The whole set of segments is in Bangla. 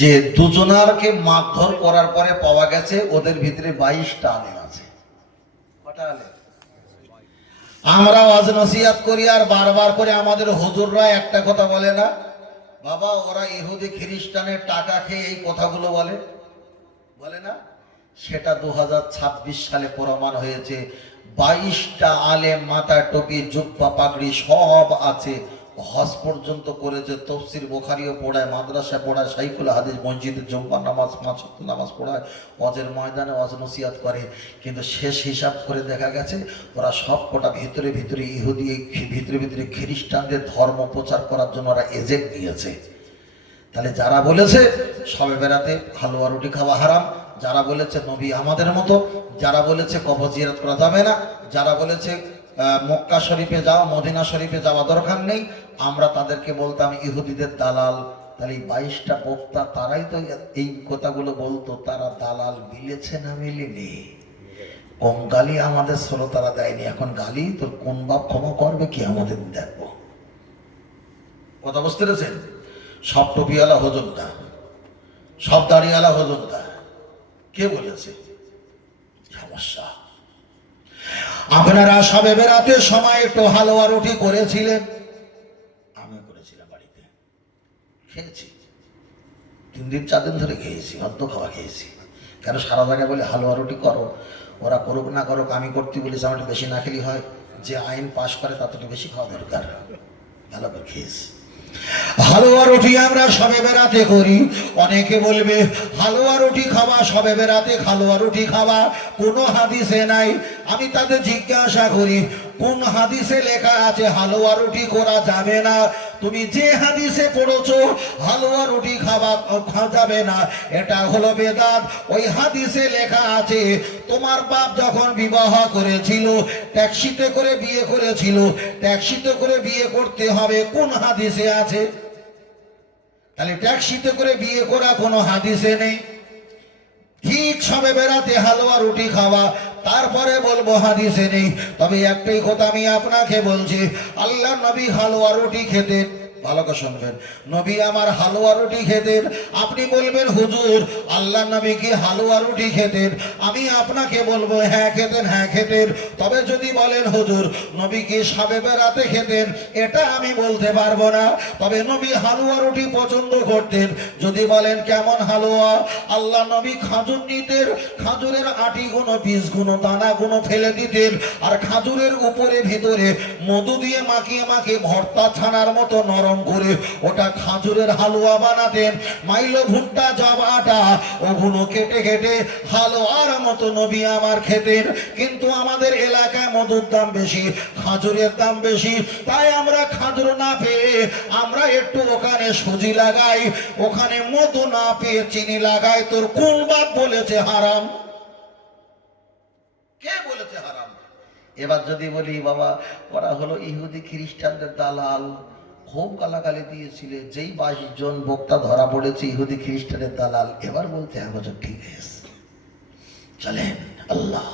যে দুজনারকে মারধর করার পরে পাওয়া গেছে ওদের ভিতরে 22টা আলেম আছে। কটা আলেম? আমরা ওয়াজ নসিহত করি আর বারবার করে আমাদের হুজুররা একটা কথা বলে না, বাবা ওরা ইহুদি খ্রিস্টানের টাকা খেয়ে এই কথাগুলো বলে, বলে না? সেটা 2026 সালে প্রমাণ হয়েছে। 22টা আলেম, মাথায় টুপি, জুব্বা, পাগড়ি সব আছে, হজ পর্যন্ত করেছে, তফসির বুখারীও পড়ায়, মাদ্রাসা পড়ায়, শাইখুল হাদিস মসজিদে জুম্মার নামাজ, 5 ওয়াক্ত নামাজ পড়ায়, ওয়াজের ময়দানে ওয়াজ নসিহত করে। কিন্তু শেষ হিসাব করে দেখা গেছে ওরা সব কটা ভিতরে ভিতরে ইহুদি, ভিতরে ভিতরে খ্রিস্টানদের ধর্ম প্রচার করার জন্য ওরা এজেন্ট দিয়েছে। তাহলে যারা বলেছে শবে বেড়াতে হালুয়া রুটি খাওয়া হারাম, যারা বলেছে নবী আমাদের মতো, যারা বলেছে কবর জিয়ারত করা যাবে না, যারা বলেছে মক্কা শরীফে যাওয়া, মদিনা শরীফে যাওয়া দরকার নেই, আমরা তাদেরকে বলতাম ইহুদিদের দালাল। তাহলে 22টা বক্তা তারাই তো এই কথাগুলো বলতো, তারা দালাল মিলেছে না মিলেনি? কম গালি আমাদের শ্রোতারা দেয়নি, এখন গালি তোর কোন বাপ ক্ষমা করবে কি আমাদের দেখবো। কথা বুঝতে পেরেছেন? সব টুপিওয়ালা হুজুর না, সব দাড়িওয়ালা হুজুর না। কে বলেছে? সমস্যা। আপনারা সবে বেড়াতে সময় একটু হালুয়া রুটি করেছিলেন, আমিও করেছিলাম, বাড়িতে খেয়েছি, 3 দিন 4 দিন ধরে খেয়েছি, অর্ধ খাওয়া খেয়েছি। কেন সারা জায়গায় বলে হালুয়া রুটি করো, ওরা করুক না করুক, আমি করতে বলেছি আমার একটু বেশি না খেলে হয়, যে আইন পাশ করে তার একটু বেশি খাওয়া দরকার, ভালো করে খেয়েছি। হালুয়া রুটি আমরা সবে বেড়াতে করি। অনেকে বলবে হালুয়া রুটি খাওয়া, সবে বেড়াতে হালুয়া রুটি খাওয়া কোনো হাদিসে নাই। আমি তাদের জিজ্ঞাসা করি কোন হাদিসে লেখা আছে হালুয়া রুটি করা যাবে না? তুমি যে হাদিসে পড়েছো হালুয়া রুটি খাওয়া যাবে না, এটা হলো বেদাত। ওই হাদিসে লেখা আছে তোমার বাপ যখন বিবাহ করেছিল ট্যাক্সিতে করে বিয়ে করেছিল, ট্যাক্সিতে করে বিয়ে করতে হবে, কোন হাদিসে আছে? তাহলে ট্যাক্সিতে করে বিয়ে করা কোনো হাদিসে নেই। ঠিক সবে বেড়াতে হালুয়া রুটি খাওয়া, তারপরে বলবো হাদিসে নেই। তবে একটাই কথা আমি আপনাকে বলছি, আল্লাহ নবী হালুয়া রুটি খেতেন। ভালো করে শুনবেন, নবী আমার হালুয়া রুটি খেতেন। আপনি বলবেন হুজুর আল্লাহ নবী কি হালুয়া রুটি খেতেন? আমি আপনাকে বলবো হ্যাঁ খেতেন, হ্যাঁ খেতেন। তবে যদি বলেন হুজুর নবী কি শবে বেড়াতে খেতেন, এটা আমি বলতে পারবো না। তবে নবী হালুয়া রুটি পছন্দ করতেন। যদি বলেন কেমন হালুয়া, আল্লাহ নবী খাজুর নিতেন, খাজুরের আটিগুলো, বীজগুলো, দানাগুলো ফেলে দিতেন, আর খাজুরের উপরে ভিতরে মধু দিয়ে মাখিয়ে মাখিয়ে ভর্তা ছানার মতো নরম করে ওটা খাজুরের হালুয়া বানাতেন। মাইলো ভুট্টা, জব, আটা ওগুলো কেটে কেটে হালুয়ার মতো নবী আমার খেতেন। কিন্তু আমাদের এলাকায় মধুর দাম বেশি, খাজুরের দাম বেশি, তাই আমরা খাজুর না পেয়ে আমরা একটু ওখানে সুজি লাগাই, ওখানে মধু না পেয়ে চিনি লাগাই। তোর কোন বাপ বলেছে হারাম? কে বলেছে হারাম? এবার যদি বলি বাবা ওরা হলো ইহুদি খ্রিস্টানদের দালাল, খুব গালাগালি দিয়েছিলে, যেই 22 জন বক্তা ধরা পড়েছে ইহুদি খ্রিস্টানের দালাল, এবার বলতে এক বছর ঠিক আছে চলেন আল্লাহ।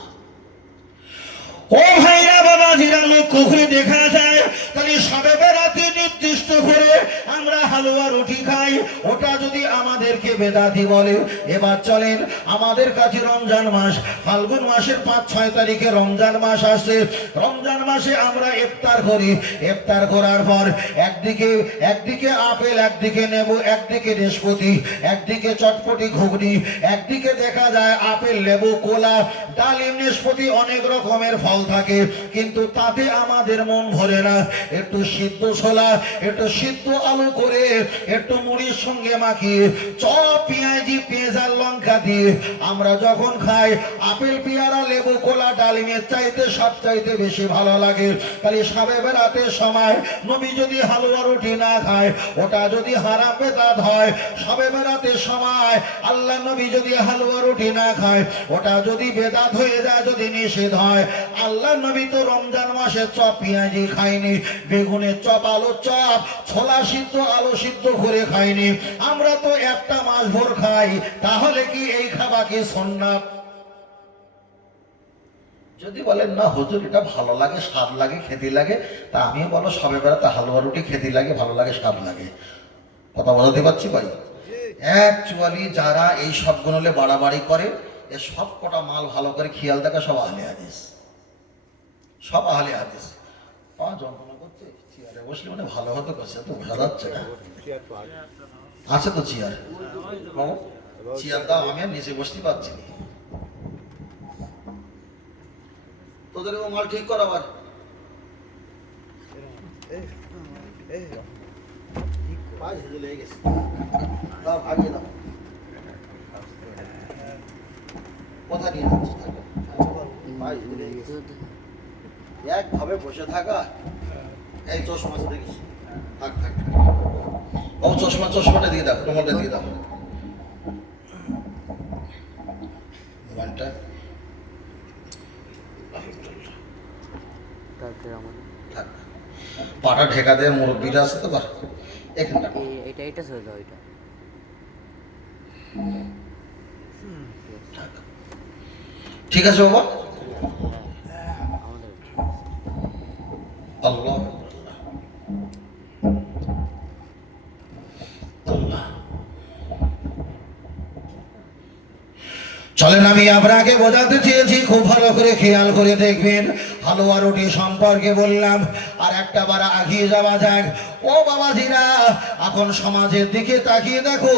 ও ভাইরা বাবাজিরা, লক্ষ্য করে দেখা যায় তাহলে সবে বেড়াতে নির্দিষ্ট করে আমরা হালুয়া রুটি খাই, ওটা যদি আমাদেরকে বেদাতি বলে। এবার চলেন আমাদের কাছে রমজান মাস, ফাল্গুন মাসের 5-6 তারিখে রমজান মাস আসছে। রমজান মাসে আমরা ইফতার করি। ইফতার করার পর একদিকে আপেল, একদিকে নেবু, একদিকে নাশপাতি, একদিকে চটপটি ঘুগনি, একদিকে দেখা যায় আপেল, লেবু, কলা, ডালিম, নাশপাতি, অনেক রকমের ফল থাকে। কিন্তু তাতে আমাদের মন ভরে না। একটু সিদ্ধ ছোলা, একটু সিদ্ধ আলু করে একটু মুড়ির সঙ্গে মাখিয়ে চপ, পেঁয়াজি, পেঁয়াজ আর লঙ্কা দিয়ে আমরা যখন খাই, আপেল, পেয়ারা, লেবু, কলা, ডালিমের চাইতে সব চাইতে বেশি ভালো লাগে। তাহলে শবে বেড়াতের সময় নবী যদি হালুয়া রুটি না খায়, ওটা যদি হারাম বেদাত হয়। শবে বেড়াতের সময় আল্লাহ নবী যদি হালুয়া রুটি না খায়, ওটা যদি বেদাত হয়ে যায়, যদি নিষেধ হয়। আল্লাহ নবী তো রমজান মাসে চপ পেঁয়াজি খায়নি, বেগুনের চপ, আলু চপ, ছোলা সিদ্ধ, আলু সিদ্ধ করে খায়নি। আমরা তো একটা মাস ভোর খাই, তাহলে কি এই খাওয়া কি সুন্নাত? যদি বলেন না হুজুর এটা ভালো লাগে, স্বাদ লাগে, খেতে লাগে, তা আমিও বলো সবে বেড়াতে হালুয়া রুটি খেতে লাগে, ভালো লাগে, স্বাদ লাগে। কথা বোঝাতে পারছি ভাই? অ্যাকচুয়ালি যারা এই সব গুণলে বাড়াবাড়ি করে এ সব কটা মাল ভালো করে খেয়াল দেখা সব আহলে হাদিস, সব আহলে হাদিস। যন্ত্রণা করছে, চেয়ারে বসলে মানে ভালো হতো, করছে তো বোঝা যাচ্ছে না। আছে তো চেয়ার, চেয়ার দাও, আমি আর নিচে বসতে পারছি না। তোদের ও মাল ঠিক করা আবার কোথা নিয়ে একভাবে বসে থাকা। এই চশমা দেখিস, থাক থাক, ও চশমাটা দিয়ে দাও, তোমারটা দিয়ে দাও, মোবাইলটা থাক। পাটা ঢেকা দেয়, মুরব্বীরা আছে তো এখানটা, এটা চলে যাও, এটা ঠিক আছে বাবা। আল্লাহ আল্লাহ, চলেন আমি আপনাকে বোঝাতে চেয়েছি, খুব ভালো করে খেয়াল করে দেখবেন। হালুয়া রুটি সম্পর্কে বললাম, আর একটা বার আগিয়ে যাওয়া যাক। ও বাবাজিরা, এখন সমাজের দিকে তাকিয়ে দেখো,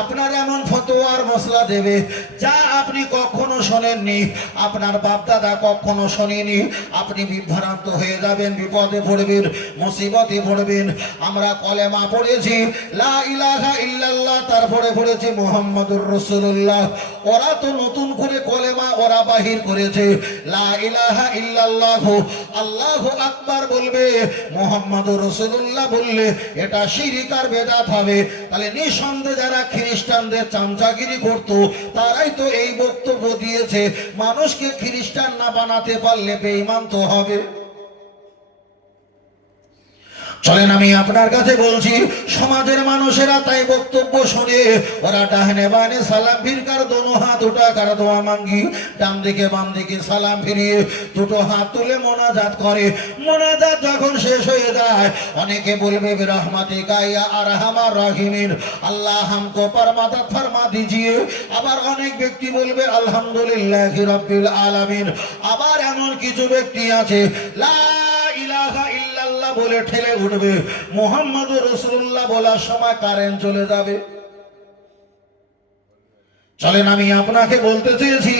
আপনার এমন ফতোয়ার মশলা দেবে যা আপনি কখনো শোনেননি, আপনার বাপ দাদা কখনো শোনেনি। আপনি বিভ্রান্ত হয়ে যাবেন, বিপদে পড়বেন, মুসিবতে পড়বেন। আমরা কলেমা পড়েছি লা ইলাহা ইল্লাল্লাহ, তারপরে পড়েছি মুহাম্মাদুর রাসূলুল্লাহ। ওরা তো নতুন করে কলেমা ওরা বাহির করেছে, লা ইলাহা ইল্লাল্লাহ, আল্লাহু আকবার বলবে, মুহাম্মাদুর রাসূলুল্লাহ বললে এটা শিরক আর বেদাত হবে। তাহলে নিঃসন্দেহে যারা খ্রিস্টানদের চামচাগিরি করত তারাই তো এই বক্তব্য দিয়েছে, মানুষকে খ্রিস্টান না বানাতে পারলে বেঈমান তো হবে। চলেন আমি আপনার কাছে বলছি, সমাজের মানুষেরা তাই বক্তব্য শুনে ওরা ডাহনে বানে সালাম ফিরকার দোনো হাত উঠাকার দোয়া মাঙ্গি, ডান দিকে বাম দিকে সালাম ফিরিয়ে দুটো হাত তুলে মোনাজাত করে। মোনাজাত যখন শেষ হয়ে যায়, অনেকে বলবে বিরহমাতিকা ইয়া আরহামার রাহিমিন, আল্লাহ হামকো পারমাদাত ফরমা দিজিয়ে। আবার অনেক ব্যক্তি বলবে আলহামদুলিল্লাহি রাব্বিল আলামিন। আবার এমন কিছু ব্যক্তি আছে লা ইলাহা ইল্লাল্লাহ বলে ঠেলে উঠবে, মুহাম্মাদুর রাসূলুল্লাহ বলার সময় কারেন্ট চলে যাবে। চলেন আমি আপনাকে বলতে চেয়েছি,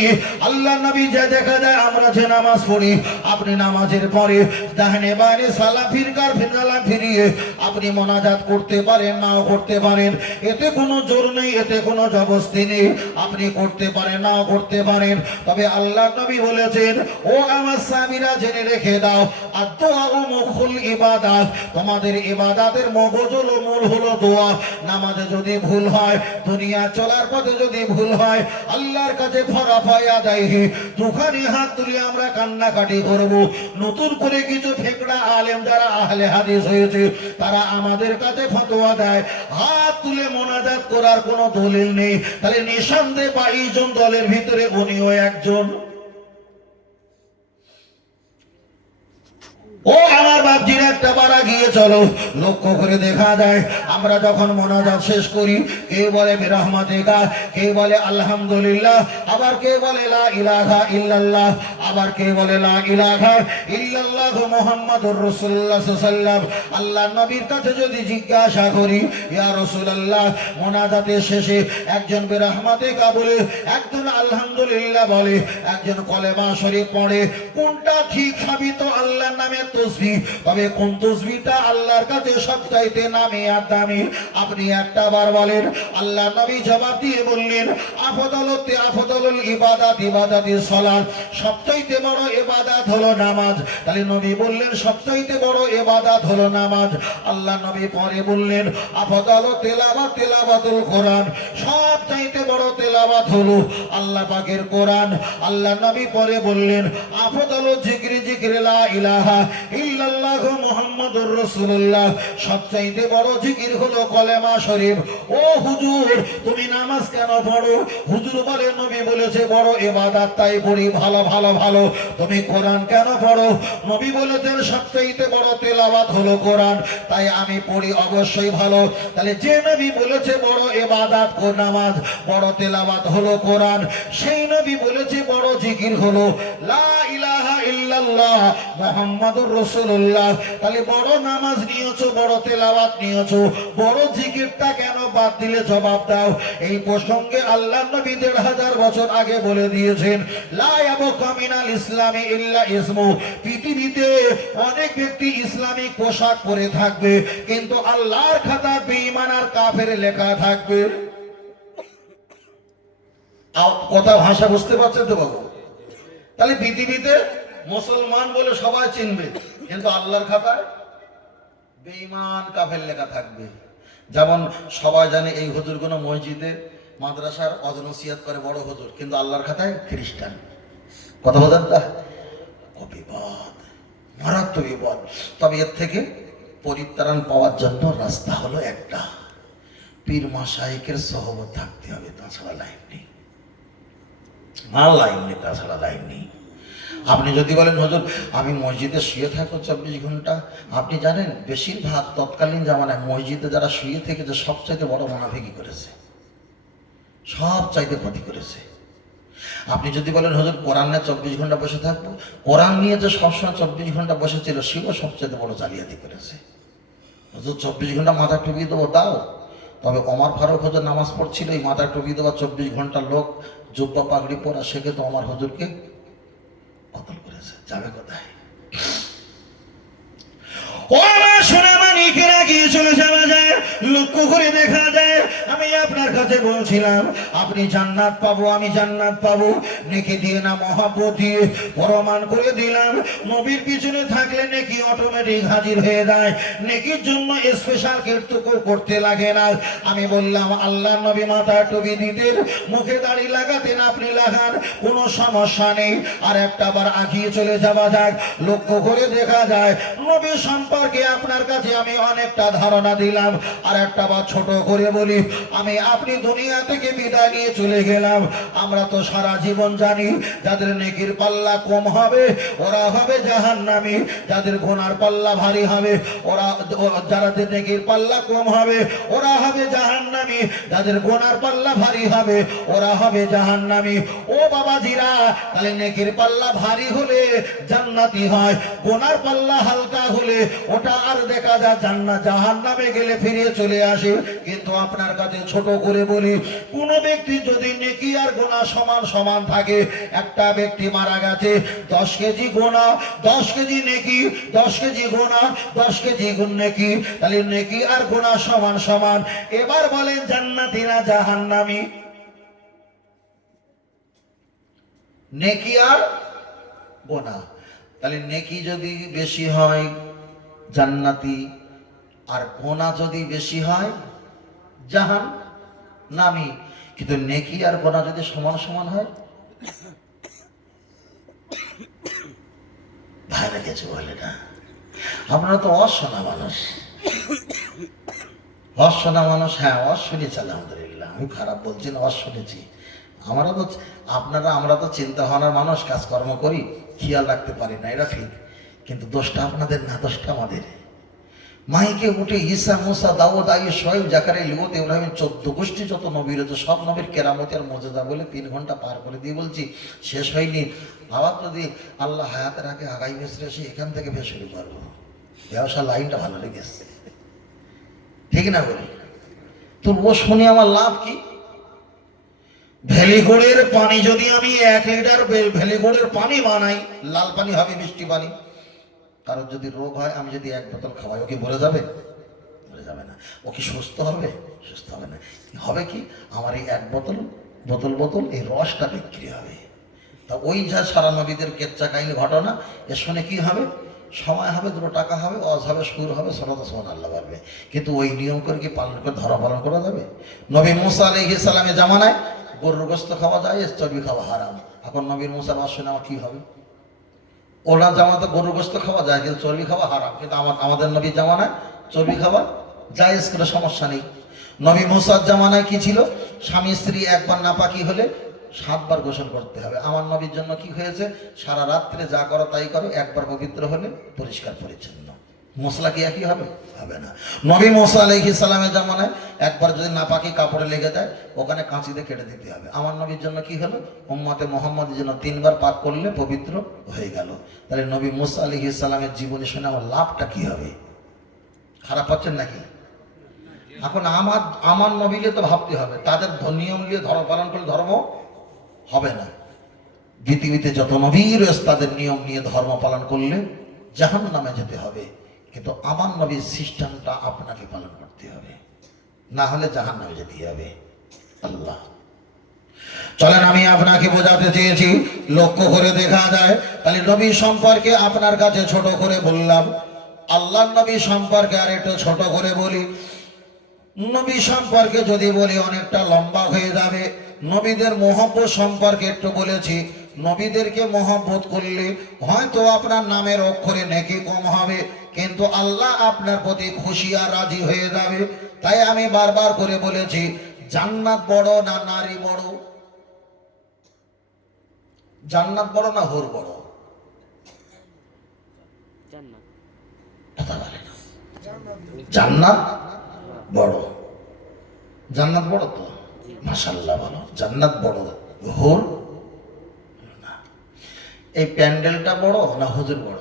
আল্লাহ নবী যা দেখা যায় আমরা যে নামাজ পড়ি, আপনি নামাজের পরে ডানে বামে সালাম ফিরকার সালাম ফিরিয়ে আপনি মোনাজাত করতে পারেন, নাও করতে পারেন, এতে কোনো জোর নেই, এতে কোনো জবরদস্তি নেই। আপনি করতে পারেন, নাও করতে পারেন। তবে আল্লাহ নবী বলেছেন, ও আমার সাহাবীরা জেনে রেখে দাও, আদ-দুআ মুখুল ইবাদাত, তোমাদের ইবাদতের মগজ হলো, মূল হলো দোয়া। নামাজে যদি ভুল হয়, দুনিয়া চলার পথে যদি ভুল হয়, আল্লাহর কাছে ফরাফায়া দেয়, দুখানি হাত তুলে আমরা কান্নাকাটি করব। নতুন করে কিছু ফেকড়া আলেম যারা আহলে হাদিস হয়েছে তারা আমাদের কাছে ফতোয়া দেয়, হাত তুলে মোনাজাত করার কোনো দলিল নেই। তাহলে নিঃসন্দেহে 22 জন দলের ভিতরে উনিও একজন। ও আমার বাপজিরা, একটা বারা গিয়ে চলো, লক্ষ্য করে দেখা যায় আমরা যখন মোনাজাত শেষ করি, কেউ বলে বিরহমাতিকা, কেউ বলে আলহামদুলিল্লাহ, আবার কেউ বলে লা ইলাহা ইল্লাল্লাহ, আবার কেউ বলে লা ইলাহা ইল্লাল্লাহ মুহাম্মাদুর রাসূলুল্লাহ সাল্লাল্লাহু আলাইহি ওয়াসাল্লাম। আল্লাহর নবীর কাছে যদি জিজ্ঞাসা করি, ইয়া রাসূলুল্লাহ, মোনাজাতের শেষে একজন বিরহমাতিকা বলে, একজন আলহামদুলিল্লাহ বলে, একজন কলেমা শরীফ পড়ে, কোনটা ঠিক সাবিত আল্লাহর নামে তসবিহ? তবে কোন তসবিহটা আল্লাহর কাছে সবচাইতে নামে আর দামি? আপনি একটা বার বলেন। আল্লাহ নবী জবাব দিয়ে বললেন, আফদালুল ইবাদাত ইবাদাতিস সালাত, সবচাইতে বড় ইবাদত হলো নামাজ। তাহলে নবী বললেন সবচাইতে বড় ইবাদত হলো নামাজ। আল্লাহ নবী পরে বললেন, আফদালু তিলাওয়াতুল কোরআন, সবচাইতে বড় তেলাওয়াত হলো আল্লাহ পাকের কোরআন। আল্লাহ নবী পরে বললেন, আফদালু জিক্রি লা ইলাহা ইল্লাল্লাহ মুহাম্মাদুর রাসূলুল্লাহ, সবচাইতে বড় জিকির হলো কলেমা শরীফ। ও হুজুর, তুমি না নামাজ কেন পড়ো? হুজুর বলে নবী বলেছে বড় ইবাদত তাই পড়ি, ভালো ভালো ভালো। তুমি কোরআন কেন পড়ো? নবী বলেছেন সবচেয়ে বড় তেলাওয়াত হলো কোরআন, তাই আমি পড়ি অবশ্যই ভালো। তাহলে যে নবী বলেছে বড় ইবাদত ও নামাজ, বড় তেলাওয়াত হলো কোরআন, সেই নবী বলেছে বড় জিকির হলো লা ইলাহা ইল্লাল্লাহ মুহাম্মাদুর রাসূলুল্লাহ। তাহলে বড় নামাজ নিয়েছো, বড় তেলাওয়াত নিয়েছো, বড় জিকিরটা কেন বাদ দিলে? জবাব দাও। এই প্রসঙ্গে আল্লাহর নবী ১৫০০ বছর আগে বলে দিয়েছেন লা ইয়াবকা মিনাল ইসলামি ইল্লা ইসমু। পৃথিবীতে অনেক ব্যক্তি ইসলামিক পোশাক পরে থাকবে, কিন্তু আল্লাহর খাতা বেঈমান আর কাফের লেখা থাকবে। কথা ভাষা বুঝতে পারছেন তো বাবু? তাহলে পৃথিবীতে মুসলমান বলে সবাই চিনবে, কিন্তু আল্লাহর খাতায় বেঈমান কাফের লেখা থাকবে। যেমন সবাই জানে এই হুজুরগুলো মসজিদে মাদ্রাসার অজনসিয়াত করে বড় হুজুর, কিন্তু আল্লাহর খাতায় খ্রিস্টান। কথা বলেন তা বিপদ, মারাত্মক বিপদ। তবে এর থেকে পরিত্রাণ পাওয়ার জন্য রাস্তা হলো একটা, পীর মাশায়েখের সহবত থাকতে হবে, তাছাড়া লাইন নেই। লাইন নেই, তাছাড়া লাইন নেই। আপনি যদি বলেন হুজুর আমি মসজিদে শুয়ে থাকবো ২৪ ঘন্টা, আপনি জানেন বেশিরভাগ তৎকালীন জামানায় মসজিদে যারা শুয়ে থেকে যে সবচাইতে বড় মুনাফিকি করেছে, সবচাইতে ক্ষতি করেছে। আপনি যদি বলেন হুজুর কোরআন নিয়ে ২৪ ঘন্টা বসে থাকবো, কোরআন নিয়ে যে সবসময় ২৪ ঘন্টা বসেছিল সেও সবচাইতে বড় জালিয়াতি করেছে। হুজুর ২৪ ঘন্টা মাথা টুপি দেবো, দাও। তবে ওমর ফারুক হুজুর নামাজ পড়ছিল, এই মাথা টুপি দেওয়া ২৪ ঘন্টা লোক জুব্বা পাগড়ি পরা, সেকে তো ওমর হুজুরকে কতল করেছে। যাবে কোথায়? চলে যাওয়া যায়, লক্ষ্য করে দেখা যায়। আমি আপনার কাছে বলছিলাম আপনি জান্নাত পাবো, আমি জান্নাত পাবো, নেকি দিয়ে না মহব্বত দিয়ে প্রমাণ করে দিলাম। নবীর পিছনে থাকলে নেকি অটোমেটিক হাজির হয়ে যায়, নেকির জন্য স্পেশাল কেটটুকু করতে লাগে না। আমি বললাম আল্লাহ নবী মাথা টুপি দিতেন, মুখে দাড়ি লাগাতেন, আপনি লাগান, কোনো সমস্যা নেই। আর একটা বার আগিয়ে চলে যাওয়া যাক, লক্ষ্য করে দেখা যায় নবী সম্পর্কে আপনার কাছে আমি অনেকটা ধারণা দিলাম। আর একটা বার ছোট করে বলি, আমি আপনি দুনিয়া থেকে বিদায় নিয়ে চলে গেলাম। আমরা তো সারা জীবন জানি যাদের নেকির পাল্লা কম হবে ওরা হবে জাহান্নামী, যাদের গুনার পাল্লা ভারী হবে ওরা, যাদের নেকির পাল্লা কম হবে ওরা হবে জাহান্নামী, যাদের গুনার পাল্লা ভারী হবে ওরা হবে জাহান্নামী। ও বাবাজিরা, তাহলে নেকির পাল্লা ভারী হলে জান্নাতি হয়, গুনার পাল্লা হালকা হলে ওটা আর দেখা যায় জান্নাত জাহান্নামে গেলে ফিরে চলে আসে। কিন্তু আপনার কাছে ছোট করে বলি, কোন ব্যক্তি যদি নেকি আর গুনাহ সমান সমান থাকে, একটা ব্যক্তি মারা গেছে 10 কেজি গুনাহ 10 কেজি নেকি, 10 কেজি গুনাহ 10 কেজি নেকি, তাহলে নেকি আর গুনাহ সমান সমান। এবার বলেন জান্নাতি না জাহান্নামী? নেকি আর গুনাহ, তাহলে নেকি যদি বেশি হয় জান্নাতি, আর গুনাহ যদি বেশি হয় জাহান্নামী। কিন্তু নেকি আর গুনাহ যদি সমান সমান হয়, ভাইরা কিছু বলে না। আপনারা তো অশোনা মানুষ, অশোনা মানুষ। হ্যাঁ অশ শুনেছি, আলহামদুলিল্লাহ, আমি খারাপ বলছি না, অশ শুনেছি। আমরা তো আমরা তো চিন্তা ভাবনার মানুষ, কাজকর্ম করি, খেয়াল রাখতে পারি না, এটা ঠিক। কিন্তু দোষটা আপনাদের না, দোষটা আমাদের। মাইকে উঠে ঈসা, মুসা, দাউদ, আইয়ুব, শুআয়ব, জাকারিয়া, লূত, ইব্রাহিম 14 গোষ্ঠী যত নবী রয়েছে সব নবীর কেরামত আর মুজিজা বলে 3 ঘন্টা পার করে দিয়ে বলছি শেষ হয়নি। আবার যদি আল্লাহ হায়াতের আগে আগাই বেসরে এসে এখান থেকে বেশ শুরু করবো। ব্যবসা লাইনটা ভালো লেগেছে, ঠিক না বলি? তোর ও শুনে আমার লাভ কি? ভেলিগোড়ের পানি যদি আমি 1 লিটার ভেলিগোড়ের পানি বানাই, লাল পানি হবে মিষ্টি পানি। কারোর যদি রোগ হয়, আমি যদি 1 বোতল খাওয়াই, ও কি বলে যাবে? বলে যাবে না। ও কি সুস্থ হবে? সুস্থ হবে না। হবে কি, আমার এই 1 বোতল এই রসটা বিক্রি হবে। তা ওই যা সারা নবীদের কেচ্চা কাহিনী ঘটনা, এর শুনে কি হবে? সময় হবে, 2 টাকা হবে, ওয়াজ হবে, সুর হবে, সলাতে সুবহানাল্লাহ বলবে। কিন্তু ওই নিয়ম করে কি পালন করে ধরা পালন করা যাবে? নবী মুসা আলাইহিস সালামের জামানায় গরুর গোশত খাওয়া যায়, চর্বি খাওয়া হারাম। এখন নবীর মুসার ওয়াজ শুনে আমার কি হবে? ওনার জামাতে গরুর গোশত খাওয়া যায়, কিন্তু চর্বি খাওয়া হারাম। কিন্তু আমাদের নবীর জামানায় চর্বি খাওয়া জায়েজ, কোনো সমস্যা নেই। নবী মুসার জামানায় কি ছিল? স্বামী স্ত্রী একবার নাপাকি হলে 7 বার গোসল করতে হবে। আমার নবীর জন্য কি হয়েছে, সারা রাত্রে যা করো তাই করো, একবার পবিত্র হলে পরিষ্কার পরিচ্ছন্ন। মশলা কি একই হবে? হবে না। নবী মুসা আলাইহিস সালামের জামানায় একবার যদি নাপাকি কাপড়ে লেগে যায়, ওখানে কাঁচিতে কেটে দিতে হবে। আমার নবীর জন্য কি হলো, উম্মতে মুহাম্মাদের জন্য 3 বার পাক করলে পবিত্র হয়ে গেল। তাহলে নবী মুসা আলাইহিস সালামের জীবনী শুনে আমার লাভটা কি হবে? খারাপ হচ্ছেন নাকি? এখন আমার নবীকে তো ভাবতে হবে, তাদের নিয়ম নিয়ে ধর্ম পালন করলে ধর্ম হবে না। পৃথিবীতে যত নবী রয়েছে তাদের নিয়ম নিয়ে ধর্ম পালন করলে জাহান্নামে যেতে হবে, কিন্তু আমার নবীর সিস্টেমটা আপনাকে পালন করতে হবে, না হলে জাহান্নামে যেতে হবে। আল্লাহ, চলেন আমি আপনাকে বোঝাতে চেয়েছি, লক্ষ্য করে দেখা যায়। তাহলে নবী সম্পর্কে আপনার কাছে ছোট করে বললাম, আল্লাহর নবী সম্পর্কে আর একটু ছোট করে বলি। নবী সম্পর্কে যদি বলি অনেকটা লম্বা হয়ে যাবে। নবীদের মহব্বত সম্পর্কে একটু বলেছি। নবীদেরকে মহব্বত করলে হয়তো আপনার নামের অক্ষরে নেকি কম হবে, কিন্তু আল্লাহ আপনার প্রতি খুশি আর রাজি হয়ে যাবে। তাই আমি বারবার করে বলেছি, জান্নাত বড় না নারী বড়? জান্নাত বড় না হুর বড়? কথা বলে না। জান্নাত বড়। জান্নাত বড় তো? মাশাআল্লাহ বলো, জান্নাত বড়, হুর না। এই প্যান্ডেলটা বড় না হুজুর বড়?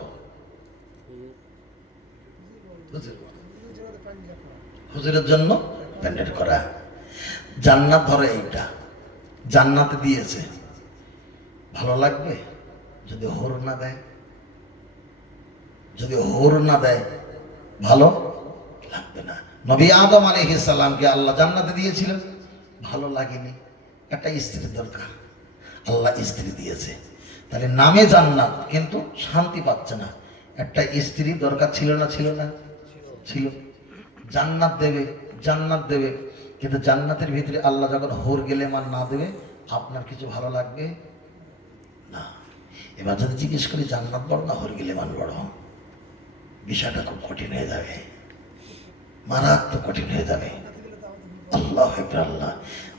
হুজুরের জন্য প্যান্ডেল করা। জান্নাত ধরে এইটা জান্নাতে দিয়েছে, ভালো লাগবে যদি হুর না দেয়? যদি হুর না দেয় ভালো লাগবে না। নবী আদম আলাইহিস সালামকে আল্লাহ জান্নাতে দিয়েছিলেন, ভালো লাগেনি, একটা স্ত্রী দরকার, আল্লাহ স্ত্রী দিয়েছে। তাহলে নামে জান্নাত কিন্তু শান্তি পাচ্ছে না, একটা স্ত্রী দরকার ছিল না? ছিল না? ছিল। জান্নাত দেবে, জান্নাত দেবে, কিন্তু জান্নাতের ভিতরে আল্লাহ যখন হুর গেলে মান না দেবে, আপনার কিছু ভালো লাগবে না। এবার যদি জিজ্ঞেস করি জান্নাত বড় না হুর গেলে মান বড়, বিষয়টা খুব কঠিন হয়ে যাবে, মারাত্মক কঠিন হয়ে যাবে। আল্লাহ আল্লাহ,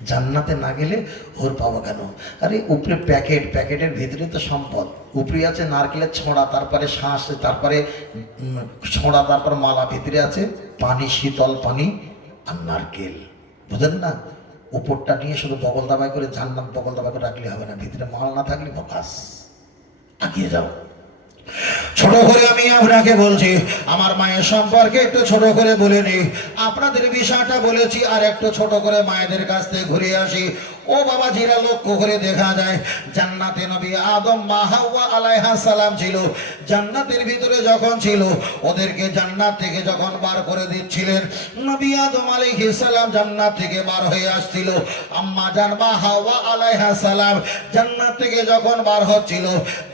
জান্নাতে না গেলে হুর পাবো কেন? আরে উপরে প্যাকেট, প্যাকেটের ভিতরে তো সম্পদ। উপরে আছে নারকেলের ছোঁড়া, তারপরে শ্বাস, তারপরে ছোঁড়া, তারপর মালা, ভিতরে আছে পানি, শীতল পানি আর নারকেল। বুঝেন না? উপরটা নিয়ে শুধু বগল দাবাই করে জান্নাত বগল দাবাই করে রাখলে হবে না, ভিতরে মাল না থাকলে বাস। আগিয়ে যাও। ছোট করে আমি আপনাকে বলছি, আমার মায়ের সম্পর্কে একটু ছোট করে বলে নিই। আপনাদের বিষয়টা বলেছি, আর একটু ছোট করে মায়েদের কাছ থেকে ঘুরে আসি। ও বাবা জিরা, লক্ষ্য করে দেখা যায় জান্নাতে নবী আদম মা হাওয়া আলাইহিস সালাম ছিল। জান্নাতের ভিতরে যখন ছিল, ওদেরকে জান্নাত থেকে যখন বার করে দিচ্ছিলেন, নবী আদম আলাইহিস সালাম জান্নাত থেকে বার হয়ে আসছিল। আম্মা জান মা হাওয়া আলাইহিস সালাম জান্নাত থেকে যখন বার হচ্ছিল,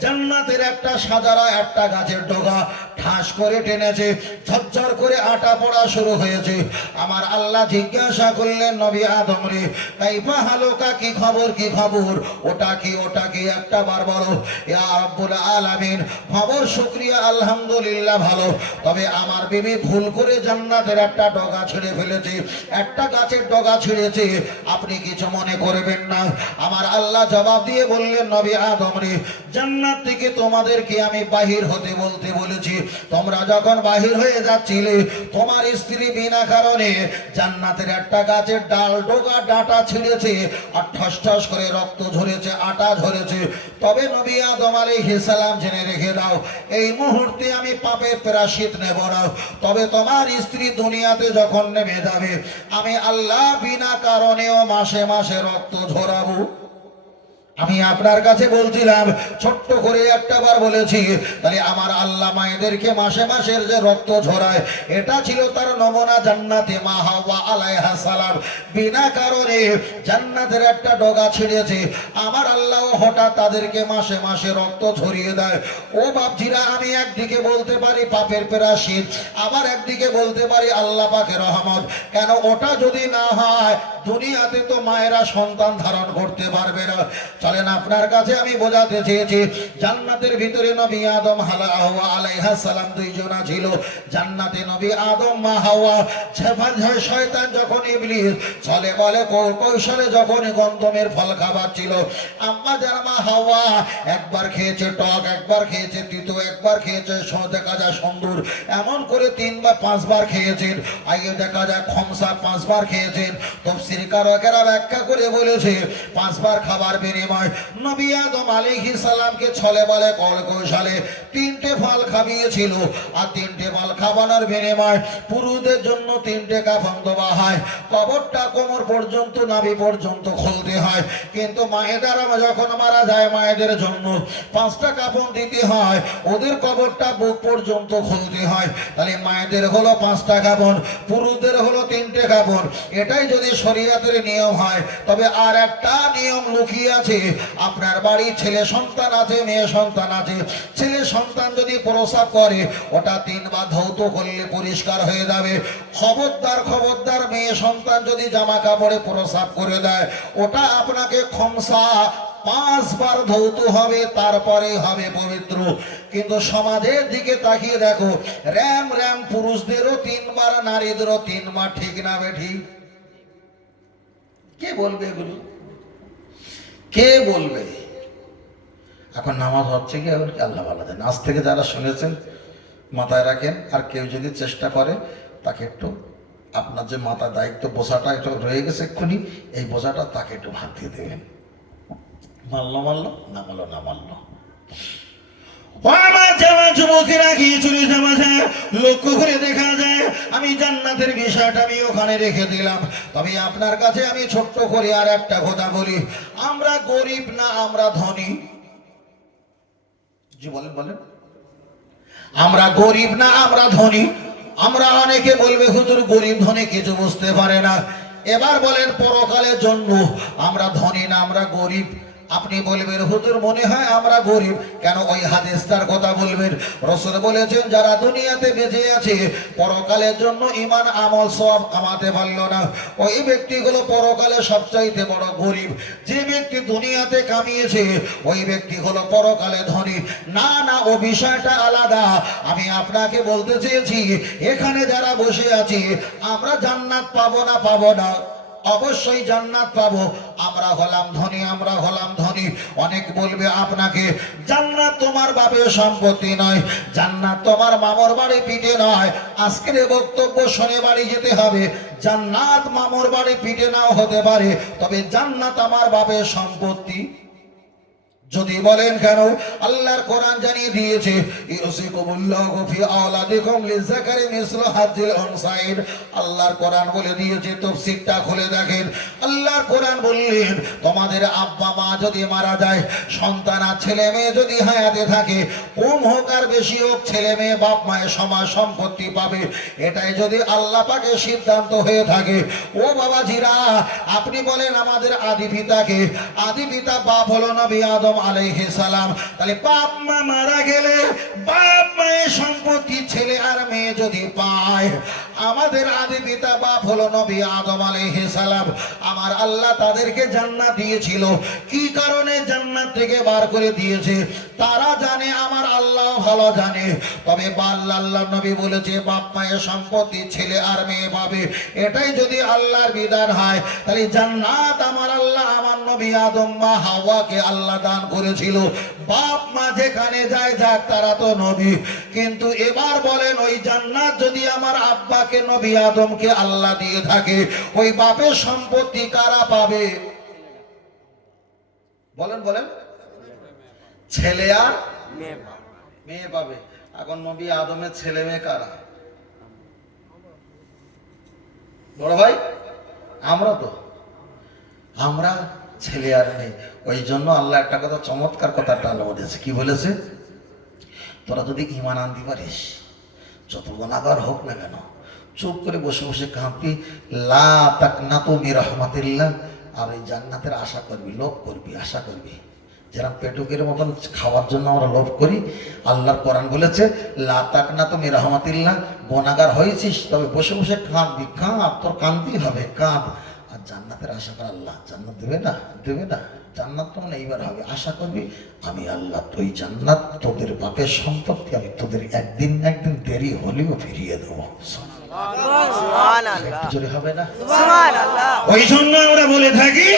জান্নাতের একটা সাজারা, একটা গাছের ডগা ঠাস করে টেনেছে, ঝরঝর করে আটা পড়া শুরু হয়েছে। আমার আল্লাহ জিজ্ঞাসা করলেন, নবী আদম রে, কাইফা হালুকা, কি খবর, কি খবর? ওটা কি, ওটা কি, একটা বার বলো। ইয়া রাব্বুল আলামিন, খবর শুকরিয়া আলহামদুলিল্লাহ ভালো, তবে আমার বিবি ভুল করে জান্নাতের একটা ডগা ছিঁড়ে ফেলেছে, একটা গাছের ডগা ছিঁড়েছে, আপনি কিছু মনে করবেন না। আমার আল্লাহ জবাব দিয়ে বললেন, নবী আদম রে, জান্নাত থেকে তোমাদেরকে আমি বাহির হতে বলতে বলেছি, তোমরা যখন বাহির হয়ে যাচ্ছিলে, তোমার স্ত্রী বিনা কারণে জান্নাতের একটা গাছের ডাল, ডগা, ডাঁটা ছিঁড়েছে, আর ঠস ঠস করে রক্ত ঝরেছে, আটা ঝরেছে। তবে নবী আদম আলাইহিস সালাম জেনে রেখে দাও, এই মুহূর্তে আমি পাপের প্রায়শ্চিত্ত নেব না, তবে তোমার স্ত্রী দুনিয়াতে যখন নেমে যাবে, আমি আল্লাহ বিনা কারণেও মাসে মাসে রক্ত ঝরাবো। আমি আপনার কাছে বলছিলাম, ছোট্ট করে একটা বার বলেছি, তাহলে আমার আল্লাহ মায়েদেরকে মাসে মাসের যে রক্ত ঝরায়, এটা ছিল তার নমুনা। জান্নাতে মা হাওয়া আলাইহিস সালাম বিনা কারণে জান্নাতের একটা ডগা ছিঁড়েছে, আমার আল্লাহ হঠাৎ তাদেরকে মাসে মাসে রক্ত ঝরিয়ে দেয়। ও বাপজিরা, আমি একদিকে বলতে পারি পাপের প্রায়শ্চিত্ত, আবার একদিকে বলতে পারি আল্লাহ পাকের রহমত। কেন? ওটা যদি না হয়, দুনিয়াতে তো মায়েরা সন্তান ধারণ করতে পারবে না। চলেন আপনার কাছে আমি বোঝাতে চেয়েছি জান্নাতের ভিতরে নবী আদম হাওয়া আলাইহিস সালাম দুইজন ছিল। জান্নাতে নবী আদম মা হাওয়া। শয়তান যখন ইবলিস চলে বলে কৌশলে যখন গন্ধমের ফল খাবার ছিল, আম্মা জান মা হাওয়া একবার খেয়েছে টক, একবার খেয়েছে তিতো, একবার খেয়েছে দেখা যায় সুন্দর, এমন করে 3 বা 5 বার খেয়েছেন। আগে দেখা যায় খমসা 5 বার খেয়েছেন। তাফসীর কারকেরা ব্যাখ্যা করে বলেছে 5 বার খাবার বিনিময় নবী আদম আলাইহিস সালামকে ছলে বলে কৌশলে 3টে ফল খাইয়েছিল। আর 3টে ফল খাওয়ানোর বিনিময় পুরুষদের জন্য 3টে কাফন দেওয়া হয়। কবরটা কোমর পর্যন্ত নাভি পর্যন্ত খুলতে হয়, কিন্তু মায়েরা যখন মারা যায় মায়েদের জন্য 5টা কাফন দিতে হয়, ওদের কবরটা বুক পর্যন্ত খুলতে হয়। তাহলে মায়েদের হলো 5টা কাফন, পুরুষদের হলো 3টে কাফন। এটাই যদি শরীয়তের নিয়ম হয়, তবে আর একটা নিয়ম লুকিয়ে আছে। আপনার বাড়ি ছেলে সন্তান আছে, মেয়ে সন্তান আছে। ছেলে সন্তান যদি প্রস্রাব করে ওটা 3 বার ধৌত করলে পরিষ্কার হয়ে যাবে। খবরদার খবরদার, মেয়ে সন্তান যদি জামা কাপড়ে প্রস্রাব করে দেয় ওটা আপনাকে খমসা 5 বার ধৌত হবে, তারপরে হবে পবিত্র। কিন্তু সমাজের দিকে তাকিয়ে দেখো, র্যাম পুরুষদেরও 3 বার, নারীদেরও 3 বার। ঠিক না বেঠিক? কে বলবে এগুলো? কে বলবে? এখন নামাজ হচ্ছে কি আল্লাহ ভালো জানে। আজ থেকে যারা শুনেছেন মাথায় রাখেন, আর কেউ যদি চেষ্টা করে তাকে একটু আপনার যে মাথার দায়িত্ব বোঝাটা একটু রয়ে গেছে, এক্ষুনি এই বোঝাটা তাকে একটু ভাত দিয়ে দেবেন। মানলো না মানলো। লক্ষ্য করে দেখা যায় আমি জান্নাতের বিষয়টা আমি ওখানে রেখে দিলাম। তবে আপনার কাছে আমি ছোট্ট করে আর একটা কথা বলি, আমরা গরিব না আমরা ধনী? জি বলেন। আমরা গরিব না আমরা ধনী? আমরা অনেকে বলবে হুজুর গরিব ধনী কিছু বুঝতে পারে না। এবার বলেন পরকালের জন্য আমরা ধনী না আমরা গরিব? আপনি বলবেন হুজুর মনে হয় আমরা গরিব। কেন? ওই হাদিসটার কথা বলবেন। রাসূল বলেছেন যারা দুনিয়াতে বেঁচে আছে পরকালের জন্য ঈমান আমল সওয়াব কামাতে পারলো না, ওই ব্যক্তিগুলো পরকালে সবচাইতে বড় গরিব। যে ব্যক্তি দুনিয়াতে কামিয়েছে ওই ব্যক্তি হলো পরকালে ধনী। না, ও বিষয়টা আলাদা। আমি আপনাকে বলতে চেয়েছি এখানে যারা বসে আছি আমরা জান্নাত পাবো না? অবশ্যই জান্নাত পাবো। আমরা হলাম ধনী। অনেক বলবে আপনাকে জান্নাত তোমার বাপের সম্পত্তি নয়, জান্নাত তোমার মামার বাড়ি পিঠে নয়। আজকের বক্তব্য শুনে বাড়ি যেতে হবে। জান্নাত মামার বাড়ি পিঠে নাও হতে পারে, তবে জান্নাত আমার বাপের সম্পত্তি। যদি বলেন কেন? আল্লাহর কোরআন জানিয়ে দিয়েছে ইউসিকুমুল্লাহু ফি আওলাদিকুম লিযাকারি মিসলু হাজ্জিল উনসাইন। আল্লাহর কোরআন বলে দিয়েছে, তাফসীরটা খুলে দেখেন। আল্লাহর কোরআন বললেন তোমাদের আব্বা মা যদি মারা যায়, সন্তান আর ছেলে মেয়ে যদি হায়াতে থাকে, কম হোক আর বেশি হোক ছেলে মেয়ে বাপ মায়ের সমান সম্পত্তি পাবে। এটাই যদি আল্লাহ পাকের সিদ্ধান্ত হয়ে থাকে, ও বাবাজিরা আপনি বলেন আমাদের আদি পিতা বাপ হলো নবী আদম আলাইহিস সালাম। তাহলে বাপ মা মারা গেলে বাপ মায়ের সম্পত্তি ছেলে আর মেয়ে যদি পায়, আমাদের আদি পিতা বাপ হলো নবী আদম আলাইহিস সালাম। আমার আল্লাহ তাদেরকে জান্নাত দিয়েছিল। কি কারণে জান্নাত থেকে বার করে দিয়েছে তারা জানে, আমার আল্লাহ ভালো জানে। তবে আল্লাহ নবী বলেছে বাপ মায়ের সম্পত্তি ছেলে আর মেয়ে পাবে। এটাই যদি আল্লাহর বিধান হয়, তাহলে জান্নাত আমার আল্লাহ আমার নবী আদম মা হাওয়াকে আল্লাহ দান করেছিল। বাপ মা যেখানে যায় যাক, তারা তো নবী। কিন্তু এবার বলেন ওই জান্নাত যদি আমার আব্বাকে নবী আদমকে আল্লাহ দিয়ে থাকে, ওই বাপের সম্পত্তি কারা পাবে? বলেন। ছেলে আর মেয়ে পাবে। এখন নবী আদমের ছেলে মেয়ে কারা? বড় ভাই আমরা ছেলে আর মেয়ে। ওই জন্য আল্লাহ একটা কথা চমৎকার কথাটা আল্লাহ বলেছে। কি বলেছে? তোরা যদি ঈমান আনতে পারিস, যত গুনাহগার হোক না কেন, চুপ করে বসে বসে কাঁদবি, লা তাকনাতু মির রাহমাতিল্লাহ, আর এই জান্নাতের আশা করবি, লোভ করবি, আশা করবি। যেরকম পেটুকের মতন খাওয়ার জন্য আমরা লোভ করি, আল্লাহর কোরআন বলেছে লা তাকনাতু মির রাহমাতিল্লাহ। গুনাহগার হয়েছিস তবে বসে বসে কাঁদবি, কাঁদ, তোর কাঁদতেই হবে, কাঁদ। আর জান্নাতের আশা কর আল্লাহ জান্নাত দেবে না, দেবে না, জান্নাত তো এইবার হবে, আশা করবি আমি আল্লাহ তুই জান্নাত তোদের বাপের সম্পত্তি আমি তোদের একদিন না একদিন দেরি হলেও ফিরিয়ে দেবো। জোরে হবে না? ওই জন্য আমরা বলে থাকি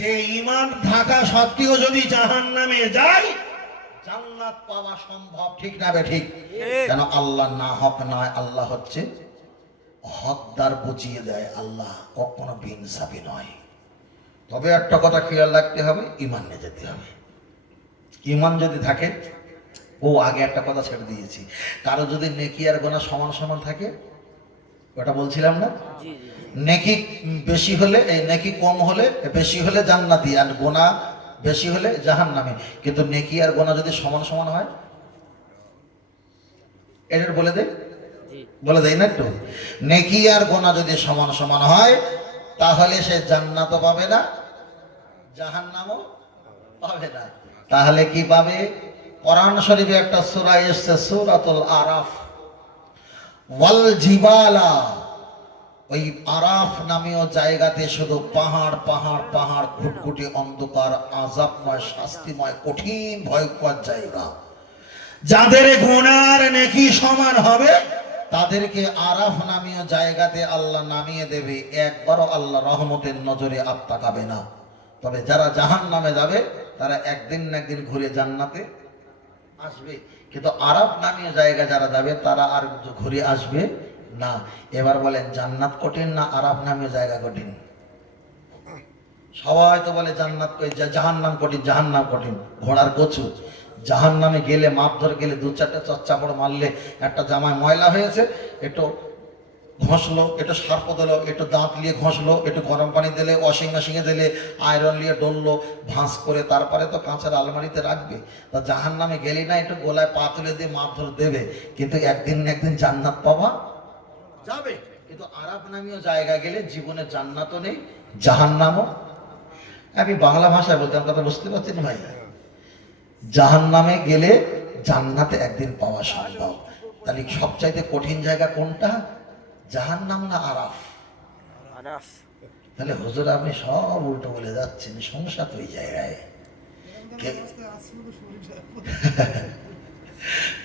যে ঈমান থাকা সত্ত্বেও যদি জাহান্নামে যায় জান্নাত পাওয়া সম্ভব, ঠিক না বে ঠিক? কেন আল্লাহ না হক নয়, আল্লাহ হচ্ছে হকদার, বুঝিয়ে দেয়, আল্লাহ কখনো বেইনসাফি নয়। তবে একটা কথা খেয়াল রাখতে হবে, ঈমান নিয়ে যেতে হবে। ঈমান যদি থাকে, ও আগে একটা কথা ছেড়ে দিয়েছি, কারো যদি নেকি আর গুনাহ সমান সমান থাকে, ওটা বলছিলাম না, নেকি বেশি হলে এই নেকি কম হলে বেশি হলে জান্নাতি আর গুনাহ বেশি হলে জাহান্নামী। কিন্তু নেকি আর গুনাহ যদি সমান সমান হয়, এটা বলে দে, বলে দেয় না একটু, নেকি আর গুনাহ যদি সমান সমান হয় তাহলে সে জান্নাতও পাবে না, জাহান্নামও পাবে না। তাহলে কি পাবে? কোরআন শরীফে একটা সূরা এসেছে, সূরাতুল আরাফ, ওয়াল জিবালা, ওই আরাফ নামীয় জায়গাতে শুধু পাহাড় পাহাড় পাহাড়, ঘুটঘুটি অন্ধকার, আযাবময়, শাস্তিময়, কঠিন ভয়ঙ্কর জায়গা। যাদের গুনার নেকি সমান হবে তাদেরকে আরাফ নামীয় জায়গাতে আল্লাহ নামিয়ে দেবে, একবারও আল্লাহ রহমতের নজরে আপ তাকাবে না। তবে যারা জাহান্নামে যাবে তারা একদিন না একদিন ঘুরে জান্নাতে আসবে, কিন্তু আরাফ নামীয় জায়গা যারা যাবে তারা আর ঘুরে আসবে না। এবার বলেন জান্নাত কঠিন না আরাফ নামীয় জায়গা কঠিন? সবাই তো বলে জান্নাত, জাহান্নাম কঠিন, জাহান্নাম কঠিন, ঘোড়ার কচু। জাহান্নামে গেলে মাপ ধরে গেলে দু চারটে চাপড় মারলে একটা জামায় ময়লা হয়েছে, একটু ঘষলো, একটু সার্প দিলো, একটু দাঁত নিয়ে ঘষলো, একটু গরম পানি দিলে, ওয়াশিং মেশিনে দিলে, আয়রন নিয়ে ডললো, ভাঁজ করে তারপরে তো কাঁচের আলমারিতে রাখবে। তা জাহান্নামে গেলি না একটু গোলায় পা তুলে দিয়ে মাপ ধরে দেবে, কিন্তু একদিন না একদিন জান্নাত পাওয়া যাবে। কিন্তু আরাফ নামীয় জায়গা গেলে জীবনে জান্নাতও নেই, জাহান্নামও। আমি বাংলা ভাষায় বলতে কথা বুঝতে পারছেন ভাই? জাহান্নামে গেলে জান্নাতে একদিন পাওয়া সম্ভব। তাহলে সবচাইতে কঠিন জায়গা কোনটা, জাহান্নাম না আরাফ? তাহলে হুজুর আপনি সব উল্টো বলে যাচ্ছেন, সমস্যা তো ওই জায়গায়।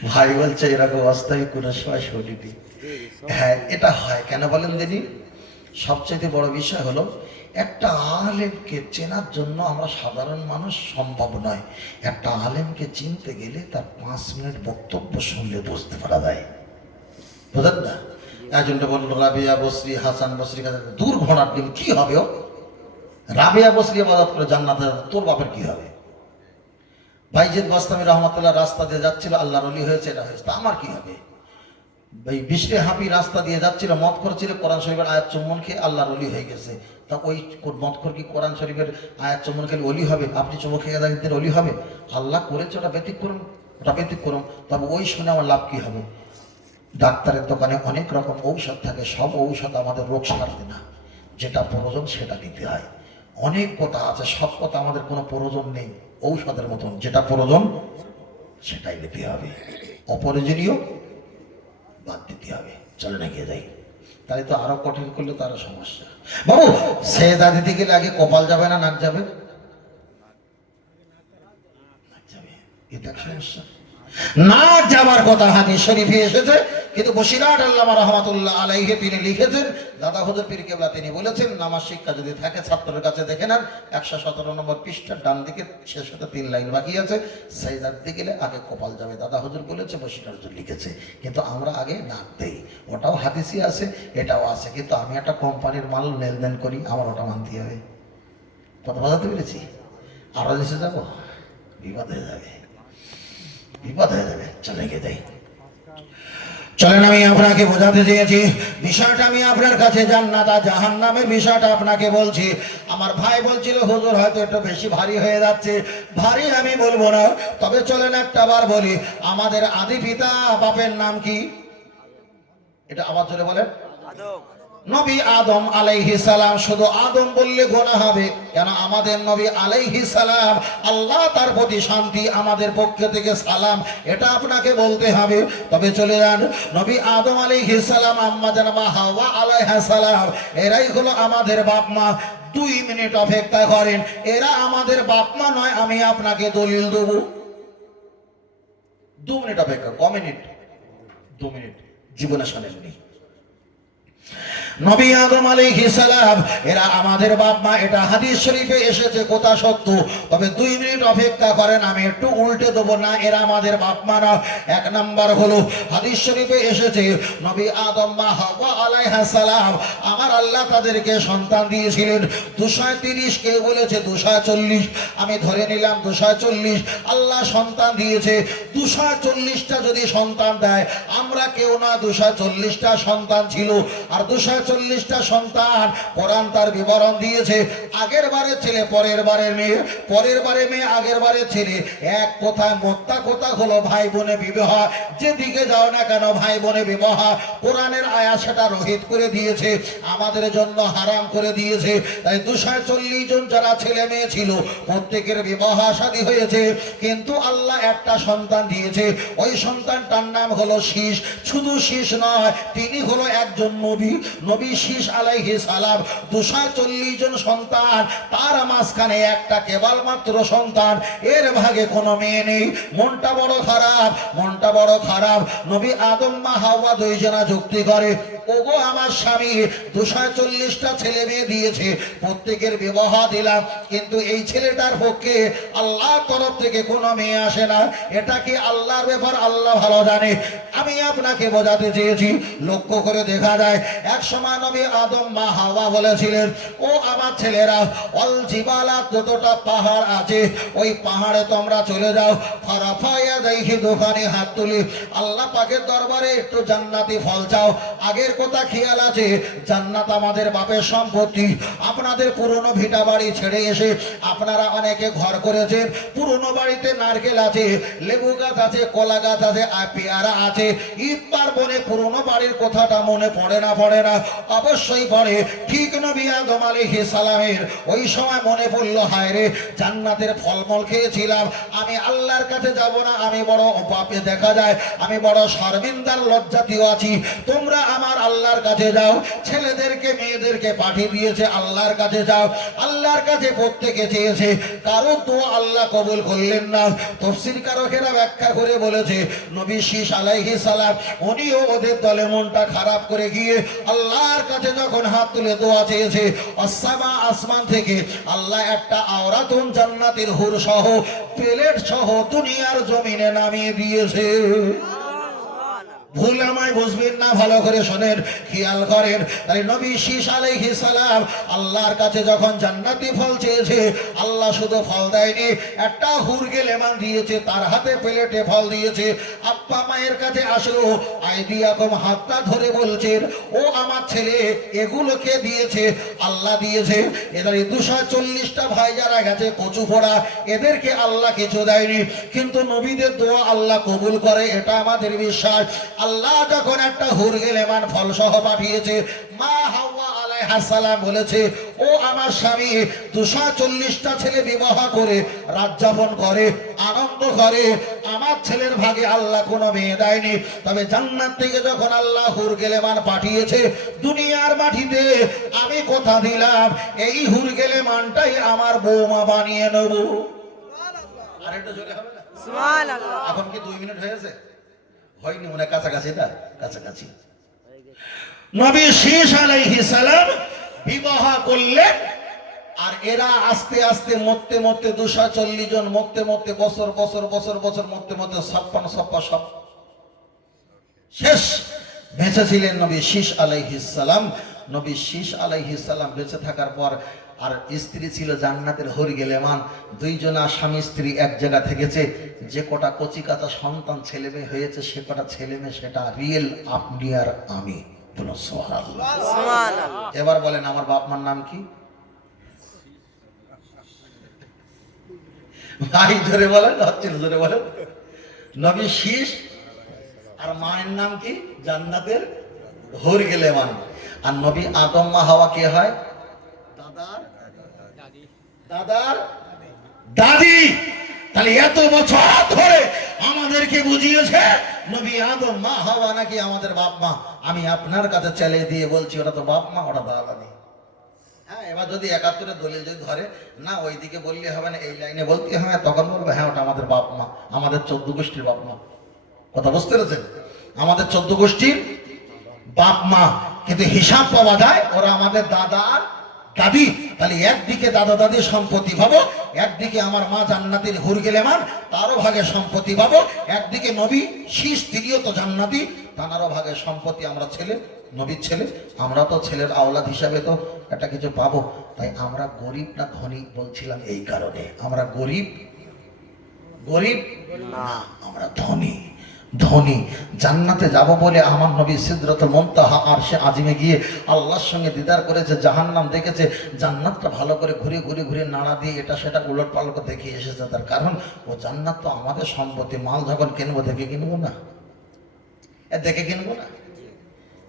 ভাই বলছে এরকম অবস্থায় কোন সময় শুনিনি। হ্যাঁ এটা হয়, কেন বলেন দিদি? সবচেয়ে বড় বিষয় হলো একটা আলেমকে চেনার জন্য আমরা সাধারণ মানুষ সম্ভব নয়। একটা আলেমকে চিনতে গেলে তার 5 মিনিট বক্তব্য শুনলে বুঝতে পারা যায়, বুঝলেন না? একজনটা বললো রাবিয়া বসরি, হাসান বসরি, দূর ঘোড়ার ডিম, কি হবে ও? রাবিয়া বসরি ইবাদত করে জান্নাতে, তোর বাপের কি হবে? বাইজিদ বাস্তামি রহমতুল্লাহ রাস্তা দিয়ে যাচ্ছিল, আল্লাহর ওলি হয়েছে, এটা হয়েছে, তা আমার কি হবে? বিশরে হাফি রাস্তা দিয়ে যাচ্ছিল, মদ করেছিল, কোরআন শরীফের আয়াত চুম্বন খেয়ে আল্লাহর ওলি হয়ে গেছে। তা ওই মদখোর কি কোরআন শরীফের আয়াত চুম্বন খেলে ওলি হবে? আপনি চুম্বন খেয়ে দেখেন ওলি হবে? আল্লাহ করেছে, ওটা ব্যতিক্রম, ওটা ব্যতিক্রম। তবে ওই শুনে আমার লাভ কি হবে? ডাক্তারের দোকানে অনেক রকম ঔষধ থাকে, সব ঔষধ আমাদের রোগ সারবে না, যেটা প্রয়োজন সেটা নিতে হয়। অনেক কথা আছে, সব কথা আমাদের কোনো প্রয়োজন নেই, ঔষধের মতন যেটা প্রয়োজন সেটাই নিতে হবে, অপ্রয়োজনীয় বাদ দিতে হবে। চলে না গিয়ে যাই, তাহলে তো আরো কঠিন করলে তো আরো সমস্যা। বাবু সেদা দিতে গেলে আগে কপাল যাবে না নাক যাবে? নাক যাবে, এটা সমস্যা। নাক যাবার কথা হাদিস শরীফে এসেছে, কিন্তু বসিরহাট আল্লামা রহমাতুল্লাহ আলাইহি তিনি লিখেছেন, দাদা হুজুর পীর কেবলা তিনি বলেছেন, নামাজ শিক্ষা যদি থাকে ছাত্রের কাছে দেখে নেন 117 নম্বর পৃষ্ঠার ডান দিকে শেষ হতে 3 লাইন বাকি আছে, সেজদা দিতে গেলে আগে কপাল যাবে, দাদা হুজুর বলেছে, বসিরহাট হুজুর লিখেছে। কিন্তু আমরা আগে নাক দেই, ওটাও হাদিসই আছে, এটাও আছে। কিন্তু আমি একটা কোম্পানির মাল লেনদেন করি, আমার ওটা মানতে হবে। কথা বোঝাতে পেরেছি? আরো দেশে যাবো, বিপদ হয়ে যাবে, বিপদ হয়ে যাবে। চলে গিয়ে দেয়, চলেন আমি আপনাকে বোঝাতে চেয়েছি বিষয়টা, আমি আপনার কাছে জান্নাত আর জাহান্নামের বিষয়টা আপনাকে বলছি। আমার ভাই বলছিল হুজুর হয়তো একটু বেশি ভারী হয়ে যাচ্ছে, ভারী আমি বলবো না, তবে চলেন একটা বার বলি, আমাদের আদি পিতা বাপের নাম কি? এটা আবার জোরে বলেন। নবী আদম আলাইহিস সালাম, শুধু আদম বললে গোনা হবে কেন? আমাদের নবী আলাইহিস সালাম, আল্লাহ তার প্রতি শান্তি, আমাদের পক্ষ থেকে সালাম, এটা আপনাকে বলতে হবে। তবে চলে যান, নবী আদম আলাইহিস সালাম, আম্মা জানা হাওয়া আলাইহিস সালাম, এরাই হলো আমাদের বাপ মা। 2 মিনিট অপেক্ষা করেন, এরা আমাদের বাপ মা নয়, আমি আপনাকে দলিল দেবো। 2 মিনিট অপেক্ষা, ক মিনিট? 2 মিনিট। জীবনে শোনেননি নবী আদম আলাইহিস সালাম এরা আমাদের বাপ মা, এটা হাদিস শরীফে এসেছে, কথা সত্য। তবে 2 মিনিট অপেক্ষা করেন, আমি একটু উল্টে দেবো না, এরা আমাদের বাপ মা না। 1 নাম্বার হলো হাদিস শরীফে এসেছে, নবী আদম মা হাওয়া আলাইহিস সালাম, আমার আল্লাহ তাদেরকে সন্তান দিয়েছিলেন 230, কেউ বলেছে 240, আমি ধরে নিলাম 240 আল্লাহ সন্তান দিয়েছে। 240টা যদি সন্তান দেয়, আমরা কেউ না 240টা সন্তান ছিল। আর 240টা সন্তান, কোরআন তার বিবরণ দিয়েছে, আগের বারে ছেলে, পরের বারে মেয়ে, পরের বারে মেয়ে, আগের বারে ছেলে। এক কথায় মোদ্দা কথা হলো ভাই বোনে বিবাহ, যেদিকে যাও না কেন ভাই বোনে বিবাহ, কোরআনের আয়াত সেটা রহিত করে দিয়েছে, আমাদের জন্য হারাম করে দিয়েছে। তাই 240 জন যারা ছেলে মেয়ে ছিল, প্রত্যেকের বিবাহ শাদী হয়েছে, কিন্তু আল্লাহ একটা সন্তান দিয়েছে, ওই সন্তানটার নাম হলো শীষ। শুধু শীষ নয়, তিনি হলো একজন নবী, নবী শীষ আলাইহিস সালাম। 240 জন সন্তান, তার মাঝখানে একটা কেবলমাত্র সন্তান, এর ভাগে কোনো মেয়ে নেই। মনটা বড় খারাপ, মনটা বড় খারাপ। নবী আদম মা হাওয়া 2 জনা যুক্তি করে, ওগো আমার স্বামী 240টা ছেলে মেয়ে দিয়েছে, প্রত্যেকের বিবাহ দিলাম, কিন্তু এই ছেলেটার পক্ষে আল্লাহর তরফ থেকে কোনো মেয়ে আসে না। এটা কি আল্লাহর ব্যাপার, আল্লাহ ভালো জানে। আমি আপনাকে বোঝাতে চেয়েছি, লক্ষ্য করে দেখা যায়, এক সময় নবী আদম মা হাওয়া বলেছিলেন, ও আমার ছেলেরা, অল জিবালা, যতটা পাহাড় আছে ওই পাহাড়ে তোমরা চলে যাও, ফারাফায়া দেখি দোকানে হাত তুলি, আল্লাহ পাকের দরবারে একটু জান্নাতি ফল চাও। আগের কথা খেয়াল আছে, জান্নাত আমাদের বাপের সম্পত্তি। আপনাদের পুরনো ভিটা বাড়ি ছেড়ে এসে আপনারা অনেকে ঘর করেছেন, পুরনো বাড়িতে নারকেল আছে, লেবু গাছ আছে, কলা গাছ আছে, আর পেয়ারা আছে। ঈদ পার্বণে পুরনো বাড়ির কথাটা মনে পড়ে না? পড়ে না? অবশ্যই পড়ে। ঠিক নবী আদম আলাইহিস সালামের ওই সময় মনে পড়লো, হায় রে, জান্নাতের ফলমূল খেয়েছিলাম, আমি আল্লাহর কাছে যাব না, আমি বড় পাপে, দেখা যায় আমি বড় শর্মিন্দার লজ্জাতীয় আছি। তোমরা আমার আল্লাহর কাছে যাও। ছেলেদেরকে মেয়েদেরকে পাঠিয়ে দিয়েছে, আল্লাহর কাছে যাও। আল্লাহর কাছে প্রত্যেকে চেয়েছে, কারো তো আল্লাহ কবুল করলেন না। তাফসীর কারকেরা ব্যাখ্যা করে বলেছে, নবী শীষ আলাইহিস সালাম উনিও ওদের দলে মনটা খারাপ করে গিয়ে আল্লাহর কাছে যখন হাত তুলে দোয়া চেয়েছে, আসসামা, আসমান থেকে আল্লাহ একটা আওরাতুন জান্নাতের হুর সহ, প্লেট সহ দুনিয়ার জমিনে নামিয়ে দিয়েছে। ভুল আমায় বুঝবেন না, ভালো করে শোনেন, খেয়াল করেন। তাই নবী শীষ আলাইহিস সালাম আল্লাহর কাছে যখন জান্নাতি ফল চেয়েছে, আল্লাহ শুধু ফল দেয়নি, একটা হুরগে লেমান দিয়েছে, তার হাতে প্লেটে ফল দিয়েছে। আব্বা মায়ের কাছে আসলো, আইদিয়াকুম, হাতটা ধরে বলছেন, ও আমার ছেলে, এগুলোকে দিয়েছে আল্লাহ দিয়েছে। এদের 240টা ভাই যারা গেছে কচু ফোড়া, এদেরকে আল্লাহ কিছু দেয়নি, কিন্তু নবীদের দোয়া আল্লাহ কবুল করে, এটা আমাদের বিশ্বাস। আল্লাহ যখন একটা হুরগে লেমান ফল সহ পাঠিয়েছে, মা হাওয়া আলাইহিস সালাম বলেছে, ও আমার স্বামী 240টা ছেলে বিবাহ করে রাত যাপন করে, আনন্দ করে, আমার ছেলের ভাগে আল্লাহ কোনো মেয়ে দেয়নি। তবে জান্নাত থেকে যখন আল্লাহ হুরগে লেমান পাঠিয়েছে দুনিয়ার মাটিতে, আমি কথা দিলাম এই হুরগে লেমানটাই আমার বৌমা বানিয়ে নেব। আর একটু জোরে হবে না? সুবহানাল্লাহ। এখন কি 2 মিনিট হয়েছে? হয়নি, মনে কাছাকাছি, না কাছাকাছি। নবী শীষ আলাইহিস সালাম বিবাহ করলেন, আর এরা আস্তে আস্তে মরতে মরতে 240 জন মরতে মরতে বছর বছর বছর বছর মরতে মরতে 56 সব শেষ। বেঁচে ছিলেন নবী শীষ আলাইহিস সালাম। নবী শীষ আলাইহিস সালাম বেঁচে থাকার পর আর স্ত্রী ছিল জান্নাতের হুরগে লেমান। 2 জনা স্বামী স্ত্রী এক জায়গা থেকেছে। যে কটা কচি কাঁচা সন্তান ছেলে মেয়ে হয়েছে, সে কটা ছেলে মেয়ে সেটা রিয়েল আপনি আর আমি। এবার বলেন, আমার বাপ মার নাম কি? ভাই ধরে বলেন, ধরে বলেন। নবী শীষ, আর মায়ের নাম কি? জান্নাতের হুরগে লেমান। আর নবী আদম মা হাওয়া কে হয়? দাদার দাদার দাদি। তাহলে এত বছর ধরে আমাদেরকে বুঝিয়েছে নবী আদম মা হাওয়া নাকি আমাদের বাপ মা। আমি আপনার কাছে চ্যালে দিয়ে বলছি ওটা তো বাপ মা, ওটা দাদা নেই। হ্যাঁ, এবার যদি 71 দলিল যদি ধরে না ওইদিকে বললে হবে না, এই লাইনে বলতে হবে, তখন বলবে হ্যাঁ ওটা আমাদের বাপ মা, আমাদের 14 গোষ্ঠীর বাপ মা। কথা বুঝতে পেরেছেন? আমাদের 14 গোষ্ঠীর বাপ মা, কিন্তু হিসাব পাওয়া যায় ওরা আমাদের দাদা আর দাদি। তাহলে একদিকে দাদা দাদির সম্পত্তি পাবো, একদিকে আমার মা জান্নাতের হুর গেলেমান তারও ভাগে সম্পত্তি পাবো, একদিকে নবী শীষ তিনিও তো জান্নাতি তানারও ভাগে সম্পত্তি। আমরা ছেলে, নবীর ছেলে, আমরা তো ছেলের আওলাদ হিসাবে তো একটা কিছু পাবো। তাই আমরা গরিব না ধনী বলছিলাম এই কারণে, আমরা গরিব গরিব না, আমরা ধনী ধনী। জান্নাতে যাব বলে আমার নবী সিদরাতুল মুনতাহা আরশে আজিমে গিয়ে আল্লাহর সঙ্গে দিদার করেছে, জাহান্নাম দেখেছে, জান্নাতটা ভালো করে ঘুরে ঘুরে ঘুরে নাড়া দিয়ে এটা সেটা উলট পালট দেখে এসেছে। তার কারণ ও জান্নাত তো আমাদের সম্পত্তি। মাল যখন কিনবো দেখে কিনবো না, দেখে কিনবো না।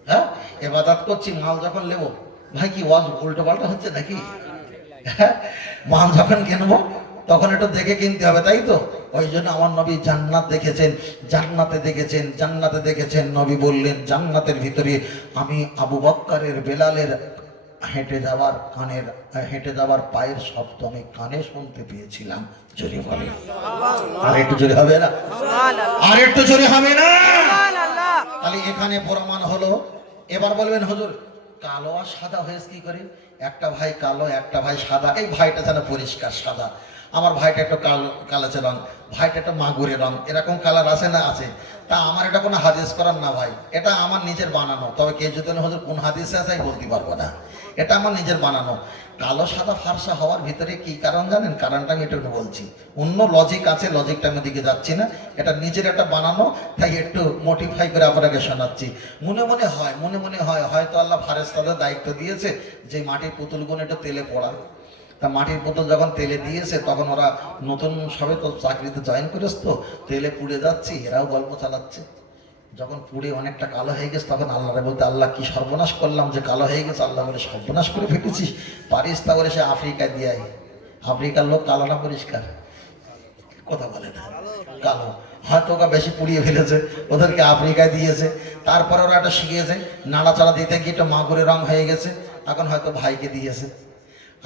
হ্যাঁ, ইবাদত করছি, মাল যখন নেবো, ভাই কি ওয়াজ উল্টো পাল্টা হচ্ছে নাকি? হ্যাঁ, মাল যখন কিনবো তখন একটু দেখে কিনতে হবে, তাই তো? ওই জন্য আমার নবী জান্নাত দেখেছেন, জান্নাতে দেখেছেন, জান্নাতে দেখেছেন। নবী বললেন জান্নাতের ভিতরে আমি আবু বকরের বেলালের হেঁটে যাওয়ার পায়ের শব্দ আমি কানে শুনতে পেয়েছিলাম। জোরে বলে, আর একটু জোরে হবে না? আর একটু জোরে হবে না? তাহলে এখানে প্রমাণ হলো। এবার বলবেন হুজুর কালো আর সাদা হয়েছে কি করে? একটা ভাই কালো, একটা ভাই সাদা। এই ভাইটা যেন পরিষ্কার সাদা, আমার ভাইটা একটু কালো, কালাচে রং, ভাইটা একটা মাগুরের রং, এরকম কালার আছে না? আছে। তা আমার এটা কোনো হাদিস করার না ভাই, এটা আমার নিজের বানানো। তবে কে যদি হুজুর কোন হাদিসে আছে আমি বলতে পারবো না, এটা আমার নিজের বানানো। কালো সাদা ফারসা হওয়ার ভিতরে কি কারণ জানেন? কারণটা আমি একটু বলছি, অন্য লজিক আছে, লজিকটা আমি দিকে যাচ্ছি না, এটা নিজের একটা বানানো, তাই একটু মোটিফাই করে আপনাকে শোনাচ্ছি। মনে মনে হয় হয়তো আল্লাহ ফারেস্তাদের দায়িত্ব দিয়েছে যে মাটির পুতুলগুলো একটু তেলে পড়া। তা মাটির পুতুল যখন তেলে দিয়েছে তখন ওরা নতুন সবে তো চাকরিতে জয়েন করেছে, তো তেলে পুড়ে যাচ্ছে, এরাও গল্প চালাচ্ছে। যখন পুড়ে অনেকটা কালো হয়ে গেছে তখন আল্লাহরে বলতে, আল্লাহ কি সর্বনাশ করলাম যে কালো হয়ে গেছে। আল্লাহ বলে সর্বনাশ করে ফেলেছিস, পারিস তা করে সে আফ্রিকায় দিয়ে। আফ্রিকার লোক কালো না পরিষ্কার? কথা বলে না, কালো। হয়তো ওরা বেশি পুড়িয়ে ফেলেছে, ওদেরকে আফ্রিকায় দিয়েছে। তারপরে ওরা একটা শিখিয়েছে, নাড়াচাড়া দিতে গিয়ে একটা মাগুরের রং হয়ে গেছে, এখন হয়তো ভাইকে দিয়েছে।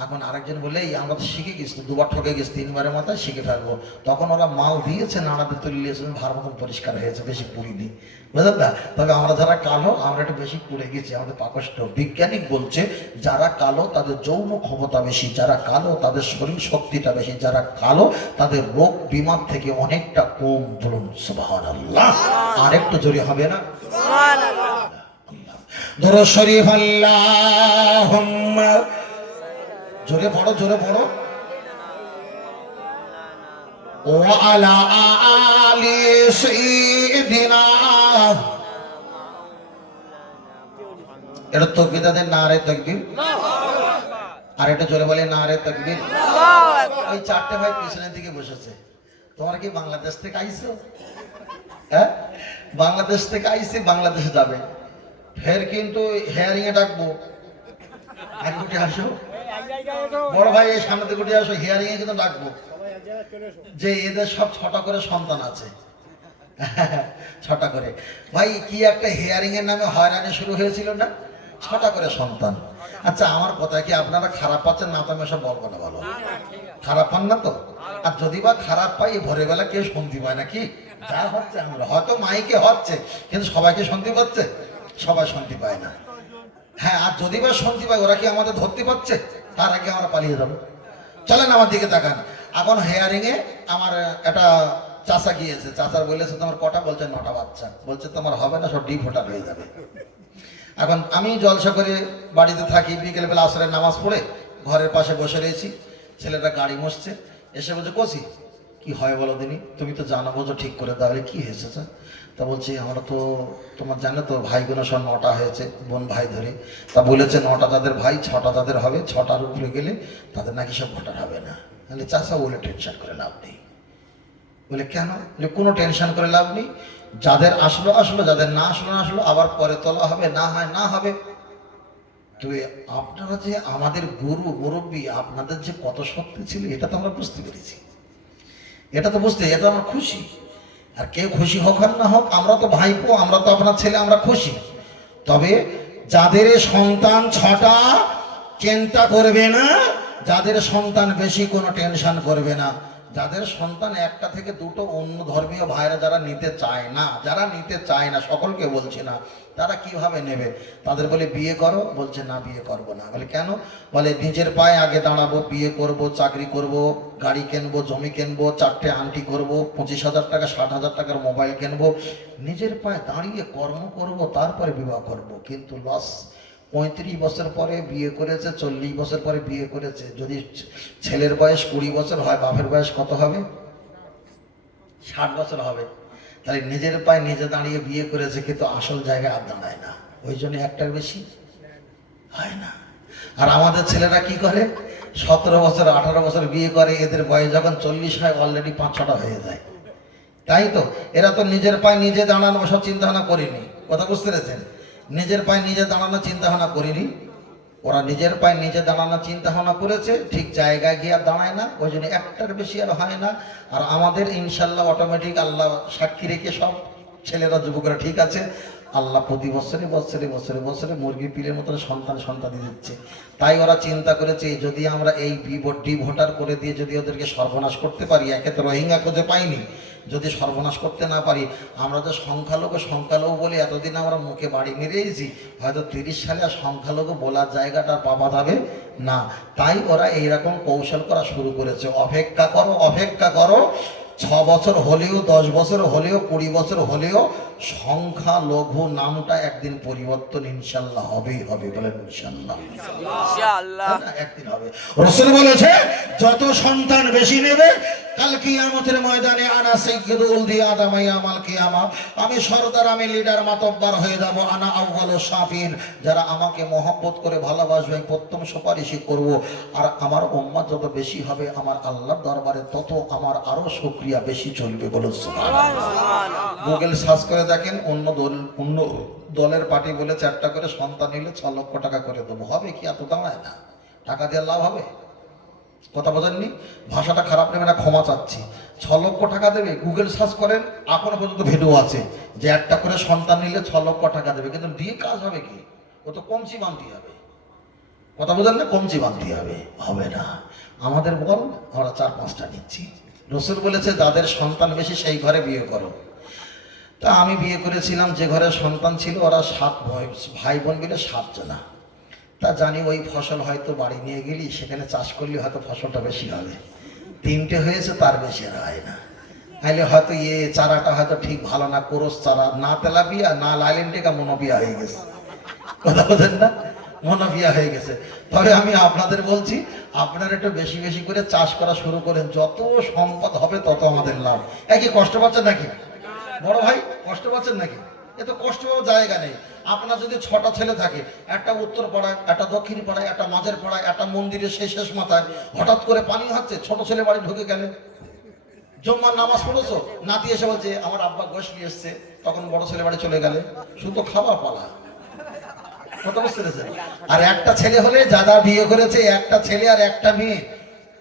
এখন আরেকজন বলে এই আমরা তো শিখে গেছি, দুবার ঠকে গেছি, 3বারের মাথায় শিখে ফেলবো। তখন ওরা মাল দিয়েছে, নাড়াতে তুলিয়েছে, ভার মতন পরিষ্কার হয়েছে, বেশি পুড়িনি, বুঝলেন না? তবে আমরা যারা কালো আমরা একটু বেশি পুড়ে গেছি, আমাদের পাকষ্ট। বিজ্ঞানিক বলছে যারা কালো তাদের যৌন ক্ষমতা বেশি, যারা কালো তাদের শরীর শক্তিটা বেশি, যারা কালো তাদের রোগ বিমার থেকে অনেকটা কম। বলুন সুবহানাল্লাহ। আর একটু জোরে হবে না? সুবহানাল্লাহ। দরুদ শরীফ আল্লাহুম্মা, জোরে পড়ো, জোরে পড়ো। ওয়া আলা আলি সাইয়্যিদিনা, এটা তাকবীর দেন, নারে তাকবীর। আর এটা জোরে বলে নারে তাকবীর। ওই 4টে ভাই পিছনের দিকে বসেছে। তোমরা কি বাংলাদেশ থেকে আইছো? হ্যাঁ, বাংলাদেশ থেকে আইছে, বাংলাদেশে যাবে, ফের কিন্তু হেয়ারিং এ ডাকবো, এক গুটি আসো। বড় ভাই এই সামনে দিকে আসো, হিয়ারিং এ কিন্তু ডাকবো যে এদের সব 6টা করে সন্তান আছে। 6টা করে ভাই, কি একটা হিয়ারিং এর নামে হয়রানি শুরু হয়েছিল না? 6টা করে সন্তান। আচ্ছা আমার কথা কি আপনারা খারাপ পাচ্ছেন না? তো আমি সব বলবো না, ভালো খারাপ পান না তো? আর যদি বা খারাপ পাই ভোরবেলা কেউ শুনতে পায় নাকি? যা হচ্ছে আমরা হয়তো মাইকে হচ্ছে, কিন্তু সবাইকে শুনতে পাচ্ছে? সবাই শুনতে পায় না। হ্যাঁ, আর যদি বা শুনতে পাই ওরা কি আমাদের ধরতে পারছে? তার আগে আমরা পালিয়ে যাবো। চলেন আমার দিকে তাকান। এখন হেয়ারিং এ আমার একটা চাচা গিয়েছে, চাচার বলেছে তোমার কটা? বলছে 9টা বাচ্চা। বলছে তোমার হবে না, সব ডি ভোটার হয়ে যাবে। এখন আমি জলসা করে বাড়িতে থাকি, বিকেলবেলা আসরের নামাজ পড়ে ঘরের পাশে বসে রয়েছি, ছেলেটা গাড়ি মসছে, এসে বলছে কচি কি হয় বলো দিনি, তুমি তো জানো বোঝো ঠিক করে, তাহলে কি হয়েছে? তা বলছি আমরা তো তোমার জানো তো ভাইগুলো সব 9টা হয়েছে, বোন ভাই ধরে। তা বলেছে 9টা তাদের ভাই, 6টা তাদের হবে, 6টার উপরে গেলে তাদের নাকি সব ভোটার হবে না। তাহলে চাষা বলে টেনশন করে লাভ নেই। বলে কেন? বলে কোনো টেনশন করে লাভ নেই, যাদের আসলো আসলো, যাদের না আসলো না আসলো, আবার পরে তোলা হবে, না হয় না হবে। তো আপনারা যে আমাদের গুরু মুরব্বী, আপনাদের যে কত শক্তি ছিল এটা তো আমরা বুঝতে পেরেছি। এটা তো আমরা খুশি। আর কেউ খুশি হোক আর না হোক, আমরা তো ভাইপো, আমরা তো আপনার ছেলে, আমরা খুশি। তবে যাদের সন্তান 6টা চিন্তা করবে না, যাদের সন্তান বেশি কোনো টেনশন করবে না, যাদের সন্তান 1টা থেকে 2টো অন্য ধর্মীয় ভাইরা যারা নিতে চায় না, সকলকে বলছে না, তারা কিভাবে নেবে? তাদের বলে বিয়ে করো, বলছে না বিয়ে করবো না। বলে কেন? বলে নিজের পায়ে আগে দাঁড়াবো, বিয়ে করব, চাকরি করব, গাড়ি কিনবো, জমি কিনবো, 4টে আংটি করব, 25,000 টাকা 60,000 টাকার মোবাইল কিনবো, নিজের পায়ে দাঁড়িয়ে কর্ম করব, তারপরে বিবাহ করব। কিন্তু লস, 35 বছর পরে বিয়ে করেছে, 40 বছর পরে বিয়ে করেছে। যদি ছেলের বয়স 20 বছর হয়, বাপের বয়স কত হবে? 60 বছর হবে। তাই নিজের পায়ে নিজে দাঁড়িয়ে বিয়ে করেছে, কিন্তু আসল জায়গায় আর দাঁড়ায় না। ওই জন্য একটার বেশি হয় না। আর আমাদের ছেলেরা কি করে? 17 বছর 18 বছর বিয়ে করে, এদের বয়স যখন 40 হয় অলরেডি 5-6টা হয়ে যায়। তাই তো এরা তো নিজের পায়ে নিজে দাঁড়ানো সব চিন্তা ভাবনা করেনি। কথা বুঝতে পেরেছেন? নিজের পায়ে নিজে দাঁড়ানো চিন্তা ভাবনা করেনি। ওরা নিজের পায়ে নিজে দাঁড়ানোর চিন্তা ভাবনা করেছে, ঠিক জায়গায় গিয়ে আর দাঁড়ায় না। ওই জন্য একটার বেশি আর হয় না। আর আমাদের ইনশাল্লাহ অটোমেটিক আল্লাহ সাক্ষী রেখে সব ছেলেরা যুবকরা ঠিক আছে, আল্লাহ প্রতি বছরে মুরগি পিলের মতন সন্তান দিচ্ছে। তাই ওরা চিন্তা করেছে, যদি আমরা এই ডি ভোটার করে দিয়ে যদি ওদেরকে সর্বনাশ করতে পারি, একে তো রোহিঙ্গা খুঁজে পাইনি, যদি সর্বনাশ করতে না পারি, আমরা যে সংখ্যালঘু বলে এতদিন আমরা মুখে বাড়ি মেরেছি, হয়তো 30 সালে আর সংখ্যালঘু বলার জায়গাটা পাওয়া যাবে না। তাই ওরা এইরকম কৌশল করা শুরু করেছে। অপেক্ষা করো 6 বছর হলেও, 10 বছর হলেও, 20 বছর হলেও সংখ্যালঘু নামটা একদিন পরিবর্তন ইনশাল্লাহ হবেই হবে। বলেন ইনশাল্লাহ, একদিন হবে। রাসূল বলেছে, যত সন্তান বেশি নেবে, কাল কিয়ামতের ময়দানে আনা সাইয়্যিদুল দি আদম ইয়ামাল কিয়ামা, আমি সরদার, আমি লিডার, মাতব্বর হয়ে যাব। আনা আউয়ালুশ শাফিন, যারা আমাকে মহব্বত করে ভালোবাসবে, প্রথম সুপারিশই করব। আর আমার উম্মত যত বেশি হবে আমার আল্লাহর দরবারে, তত আমার আরো শুকরিয়া বেশি চলবে। বলুন সুবহানাল্লাহ। গুগল সার্চ করে দেখেন, অন্য দলের পার্টি বলে 4টা করে সন্তান নিলে 6 লক্ষ টাকা করে দেবো। হবে কি? এত দাঁড়ায় না, টাকা দিয়ে লাভ হবে? কথা বোঝেননি? ভাষাটা খারাপ নেবে না, ক্ষমা চাচ্ছি। 6 লক্ষ টাকা দেবে? গুগল সার্চ করেন, এখনো পর্যন্ত ভিডিও আছে যে 1টা করে সন্তান নিলে 6 লক্ষ টাকা দেবে। কিন্তু দিয়ে কাজ হবে কি? ও তো কমচি বানতে হবে। কথা বোঝেন না? কমচি বানতে হবে না। আমাদের বল, আমরা 4-5টা নিচ্ছি। রাসূল বলেছে, যাদের সন্তান বেশি সেই ঘরে বিয়ে করো। তা আমি বিয়ে করেছিলাম যে ঘরে সন্তান ছিল, ওরা 7 ভাই বোন মিলে 7 জনা। তা জানি ওই ফসল হয়তো বাড়ি নিয়ে গেলি, সেখানে চাষ করলে হয়তো ফসলটা বেশি হবে। 3টে হয়েছে, তার বেশি আর হয় না। তাহলে হয়তো চারাটা হয়তো ঠিক ভালো না, কোরস চারা, না তেলাপিয়া না লাইলেন্টিকা, মনোপিয়া হয়ে গেছে। কথা বলেন না? মনোপিয়া হয়ে গেছে। তবে আমি আপনাদের বলছি, আপনারা একটু বেশি বেশি করে চাষ করা শুরু করেন, যত সম্পদ হবে তত আমাদের লাভ। একই কষ্ট পাচ্ছেন নাকি বড় ভাই? কষ্ট পাচ্ছেন নাকি? এত কষ্ট পাওয়ার জায়গা নেই। আপনার যদি 6টা ছেলে থাকে, একটা উত্তর পাড়ায়, একটা দক্ষিণ পাড়ায়, একটা মাঝের পাড়ায়, একটা মন্দিরের শেষ মাথায়, হঠাৎ করে পানি হচ্ছে, ছোট ছেলে বাড়ি ঢুকে গেলে, জম্মার নামাজ পড়েছো, নাতি এসে বলছে আমার আব্বা গোশত এসছে, তখন বড় ছেলে বাড়ি চলে গেলে, শুধু খাবার পালা। কথা বুঝতে পেরেছেন? আর একটা ছেলে হলে, যারা বিয়ে করেছে, একটা ছেলে আর একটা মেয়ে,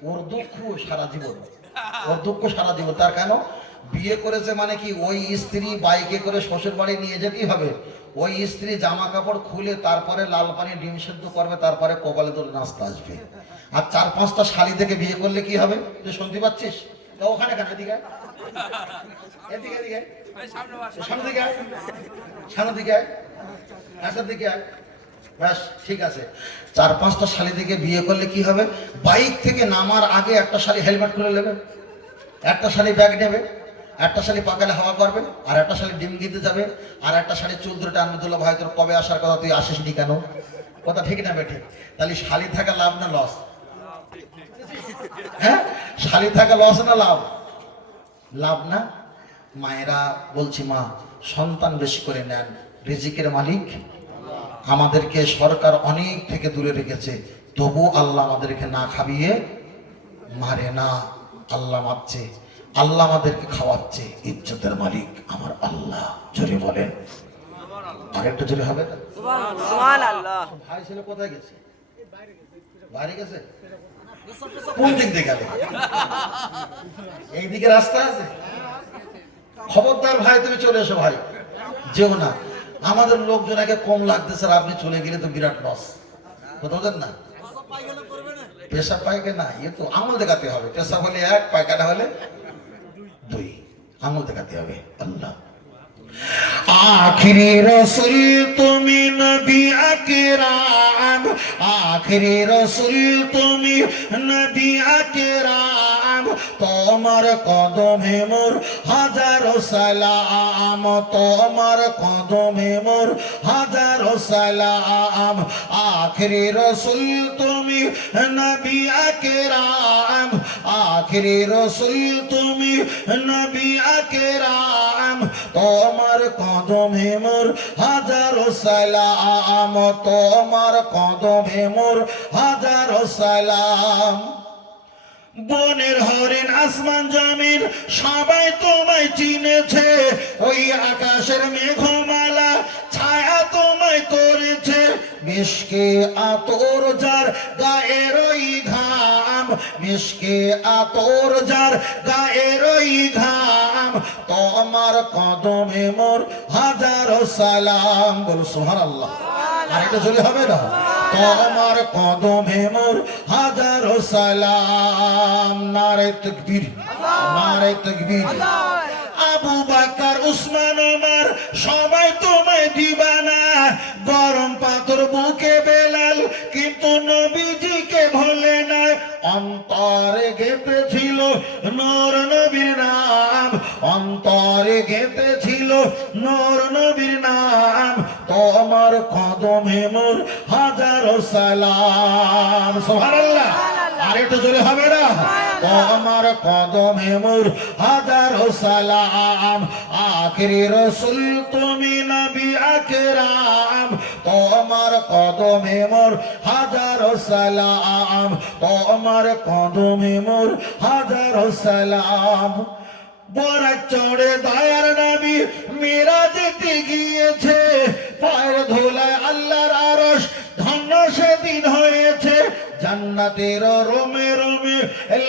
ওর দুঃখ সারা জীবন। তার কেন? বিয়ে করেছে মানে কি, ওই স্ত্রী বাইকে করে শ্বশুর বাড়ি নিয়ে যেতেই হবে। ওই স্ত্রী জামা কাপড় খুলে তারপরে লাল পানি ডিম সেদ্ধ করবে, তারপরে কপালে তোর নাস্তা আসবে। আর 4-5টা শালি থেকে বিয়ে করলে কি হবে? তুই শুনতে পাচ্ছিস? তো ওখানে কেন? এদিকে ব্যাস, ঠিক আছে। 4-5টা শালি থেকে বিয়ে করলে কি হবে? বাইক থেকে নামার আগে একটা শালি হেলমেট খুলে নেবে, একটা শালি ব্যাগ নেবে, একটা শালি পাকালে হাওয়া করবে, আর একটা শালি ডিম কিনতে যাবে, আর একটা শালি চুল ধরে টানবে, দিল ভাই তোর কবে আসার কথা, তুই আসিসনি কেন? কথা ঠিক না বেঠিক? তাহলে শালি থাকা লাভ না লস? হ্যাঁ, শালি থাকা লস না লাভ? লাভ না? মায়েরা বলছি, মা সন্তান বেশি করে নেন, রিজিকের মালিক আমাদেরকে সরকার অনেক থেকে দূরে রেখেছে, তবু আল্লাহ আমাদেরকে না খাবিয়ে মারে না। আল্লাহ মারছে, আল্লাহ আমাদেরকে খাওয়াচ্ছে। ইজ্জতের মালিক আমার আল্লাহ। জোরে বলেন, আরেকটা জোরে হবে না? সুবহানাল্লাহ। ভাই ছেলে কোথায় গেছে? বাইরে গেছে। কোন দিক দিয়ে গেল? এইদিকে রাস্তা আছে। খবরদার ভাই, তুমি চলে এসো ভাই, যেও না। আমাদের লোকজনকে কম লাগতেছে, আর আপনি চলে গেলে তো বিরাট লস। কোথাও যান না, পেশাব পায়খানা এ তো আঙুল দেখাতে হবে। পেশাব হলে 1, পায়খানা হলে 2, আঙুল দেখাতে হবে। আল্লাহ आखिरी रसूल তুমি নবী আকরাম, आखिरी रसूल তুমি নবী আকরাম, তোমার কদমে মোর হাজারো সালাম, তোমার কদমে মোর হাজারো সালাম। आखिरी रसूल তুমি নবী আকরাম, आखिरी रसूल তুমি নবী আকরাম, তোমার কদমে মোর হাজারো সালাম, তোমার কদমে মোর হাজারো সালাম। বনের হরিণ আসমান জমিন সবাই তোমায় চিনেছে, ওই আকাশের মেঘমালা ছায়া তোমায় করেছে। মিশকে আতর যার গায়ের ওই ঘাম, মিশকে আতর যার গায়ের ওই ঘাম, তোমার কদমে মোর হাজারো সালাম। বল সুবহানাল্লাহ। আর এটা চলে হবে না? তোমার কদমে মোর হাজারো সালাম। নারে তাকবীর, নারে তাকবীর। আবু বকর উসমান ওমর সবাই তোমায় দিবানা, গরম পাথর বুকে বেলাল কিন্তু নবীজিকে ভোলে না। অন্তরে গেঁথেছিল নূর নবীর নাম, অন্তরে গেঁথেছিল নূর নবীর নাম, তোমার কদমে মোর হাজারো সালাম। সুবহানাল্লাহ। আর একটু জোরে হবে না? তোমার কদমে মোর হাজারো সালাম। আখিরি রসুল তুমি নবী আকরাম, তোমার কদমে মোর হাজারো সালাম, তোমার কদমে মোর হাজারো সালাম। বরাত চড়ে দয়ার নবী মিরাজেতে গিয়েছে, পায়ের ধুলায় আল্লাহর আরশ ধন্য সেদিন হয়েছে। জান্নাতের রোমে রোমে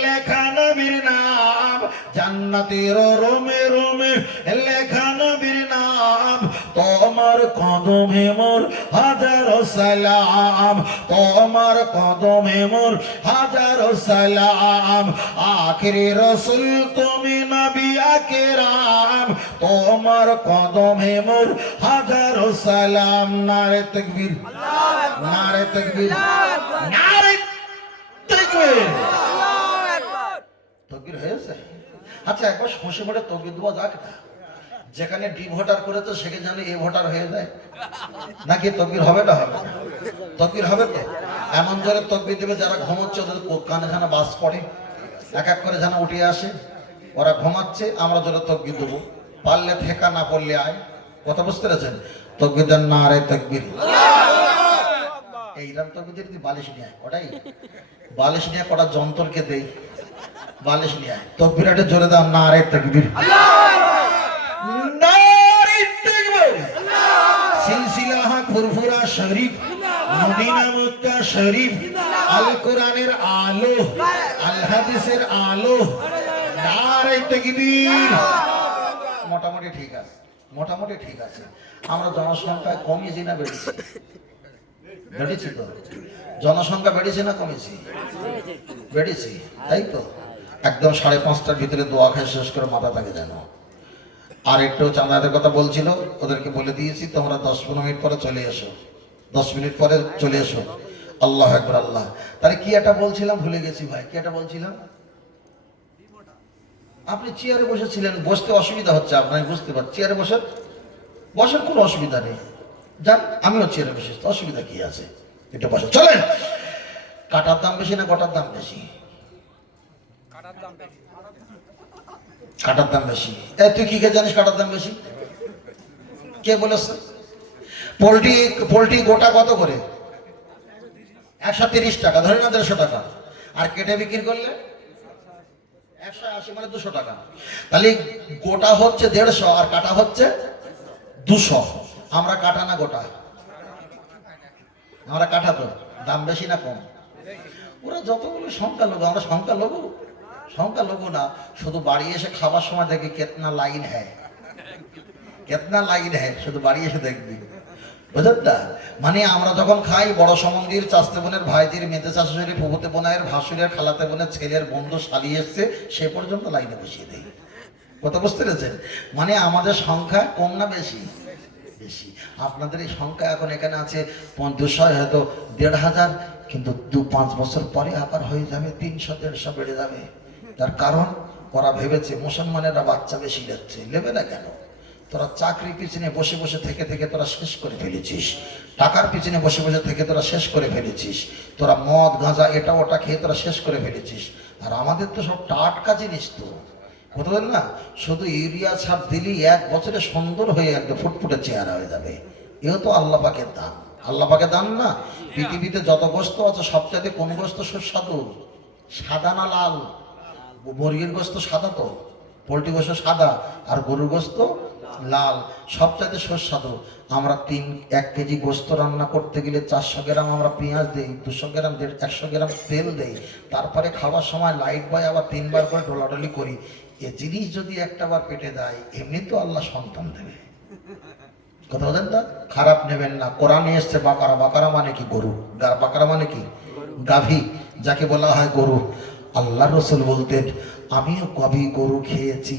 লেখা নবীর নাম, জান্নাতের রোমে রোমে লেখা নবীর নাম, তোমার কদমে মোর হাজারো সালাম, তোমার কদমে মোর হাজারো সালাম। আখিরি রসুল তুমি নবী আকরাম, তোমার কদমে মোর হাজারো সালাম। নারে তাকবীর, নারে তাকবীর, নারে তাকবীর। তাকবীর হয়েছে? আচ্ছা একবার খুশি মনে তাকবীর দেওয়া যাক না। যেখানে ডি ভোটার করেছে সেখানে যেন এ ভোটার হয়ে যায়, নাকি তাকবীর হবে না? হবে তাকবীর হবে তো। এমন জোরে তাকবীর দেবে যারা ঘুমোচ্ছে ওদের কানে যেন বাস পড়ে, এক এক করে যেন উঠে আসে। ওরা ঘুমাচ্ছে, আমরা জোরে তাকবীর দেবো। পারলে ঠেকা, না পড়লে আয়। কথা বুঝতে পেরেছেন? তাকবীর দেন, নারে তাকবীর। এইরকম তাকবীর যদি বালিশ নিয়ে আয়, ওটাই বালিশ নিয়ে কটা যন্ত্রকে দেই, বালিশ নিয়ে আয়। তাকবীর একটা জোরে দাও, নারে তাকবীর, নারে তাকবীর। সিলসিলাহ ফুরফুরা শরীফ, মদিনা মক্কা শরীফ, আল কোরআনের আলো, আল হাদিসের আলো, নারে তাকবীর। মোটামুটি ঠিক আছে, মোটামুটি ঠিক আছে। আমরা জনসংখ্যায় কমিয়েছি না বেড়েছি? বেড়েছি তো। জনসংখ্যা বেড়েছে না কমেছি? বেড়েছি, তাই তো। একদম 5:30টার ভিতরে দোয়া খাই শেষ করে মাথা থাকে যেন। আর একটু চাঁদাদের কথা বলছিল, ওদেরকে বলে দিয়েছি তোমরা 10-15 মিনিট পরে চলে এসো, 10 মিনিট পরে চলে এসো। আল্লাহু আকবার। আল্লাহ। তাহলে কি একটা বলছিলাম, ভুলে গেছি ভাই, কি একটা বলছিলাম? আপনি চেয়ারে বসেছিলেন, বসতে অসুবিধা হচ্ছে আপনার, বুঝতে পারছি। চেয়ারে বসেন, বসার কোনো অসুবিধা নেই। যান, আমিও চেয়ারে বসেছি, অসুবিধা কি আছে? এটা বসে চলেন। কাটার দাম বেশি না গোটার দাম বেশি? কাটার দাম বেশি। তুই কি কে জানিস কাটার দাম বেশি? কে বলেছে? পোল্ট্রি গোটা কত করে? 130 টাকা, ধরে না 150 টাকা। আর কেটে বিক্রি করলে 180, মানে 200 টাকা। তাহলে গোটা হচ্ছে 150 আর কাটা হচ্ছে 200। আমরা কাটা না গোটা? আমরা কাঠাতো, দাম বেশি না কম? ওরা যতগুলো সংখ্যালঘু, আমরা সংখ্যালঘু? সংখ্যালঘু না, শুধু বাড়ি এসে খাবার সময় দেখি কেতনা লাইন হ্যায়, কেতনা লাইন হ্যায়, শুধু বাড়ি এসে দেখবি, বুঝলেন না? মানে আমরা যখন খাই, বড় সমন্দির চাচতে বোনের ভাইজির মেজে শাশুড়ি ফুফুতে বোনের ভাসুরের খালাতে বোনের ছেলের বন্ধু শালি এসছে, সে পর্যন্ত লাইনে বসিয়ে দেয়। কথা বুঝতে পেরেছেন? মানে আমাদের সংখ্যা কম না বেশি? বেশি। আপনাদের এই সংখ্যা এখন এখানে আছে 200, হয়তো 1500, কিন্তু 2-5 বছর পরে আবার হয়ে যাবে 300-150 বেড়ে যাবে। তার কারণ ওরা ভেবেছে মুসলমানেরা বাচ্চা বেশি যাচ্ছে, নেবে না কেন? তোরা চাকরি পিছনে বসে বসে থেকে থেকে তোরা শেষ করে ফেলেছিস, টাকার পিছনে বসে বসে থেকে তোরা শেষ করে ফেলেছিস, তোরা মদ গাঁজা এটা ওটা খেয়ে তোরা শেষ করে ফেলেছিস। আর আমাদের তো সব টাটকা জিনিস, তো বুঝলেন না? শুধু ইউরিয়া সার দিলেই 1 বছরে সুন্দর হয়ে একদম ফুটফুটে চেহারা হয়ে যাবে। এও তো আল্লাহ পাকের দান, আল্লাহ পাকের দান না? পৃথিবীতে যত গোস্ত আছে সবচাইতে কোন গোস্ত সুস্বাদু? সাদা না লাল? মুরগির গোস্ত সাদা, তো পোলট্রি গোস্ত সাদা, আর গরুর গোস্ত লাল, সবচাইতে সুস্বাদু। আমরা 1 কেজি গোস্ত রান্না করতে গেলে 400 গ্রাম আমরা পেঁয়াজ দিই, 200 গ্রাম 100 গ্রাম তেল দেই, তারপরে খাওয়ার সময় লাইট বয় আবার 3 বার করে ঢোলাঢলি করি। এ জিনিস যদি একটা বার পেটে দেয়, এমনি তো আল্লাহ সন্তান দেবে। কথা বলেন না? খারাপ নেবেন না। কোরআনে এসছে বাকারা, বাকারা মানে কি? গরু। বাকারা মানে কি? গাভী, যাকে বলা হয় গরু। আল্লাহ রসুল বলতেন, আমিও কবি গরু খেয়েছি,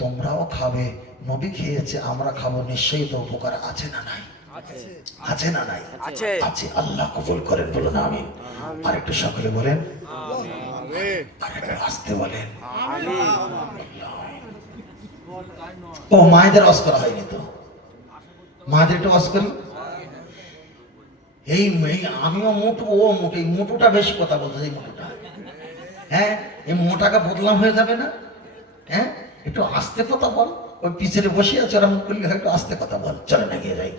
তোমরাও খাবে। নবী খেয়েছে, আমরা খাবো, নিশ্চয়ই তো উপকার আছে না নাই? আছে না নাই? আছে। আল্লাহ কবুল করেন, বলুন আমিন। আর একটু সকলে বলেন, আর একটু আসতে বলেন। ও মায়েদের ওয়াজ করা হয়নি তো? মায়েদের একটু ওয়াজ করি। এই আমিও মোটু, ও মোটু, এই মোটুটা বেশি কথা বলছে, এই মোটুটা। হ্যাঁ, এই মোটাকে বদলাম হয়ে যাবে না? হ্যাঁ, একটু আস্তে কথা বল। ওই পিছনে বসে আছে, ওরা মুখ করলে একটু আস্তে কথা বল। চলেন এগিয়ে যাই।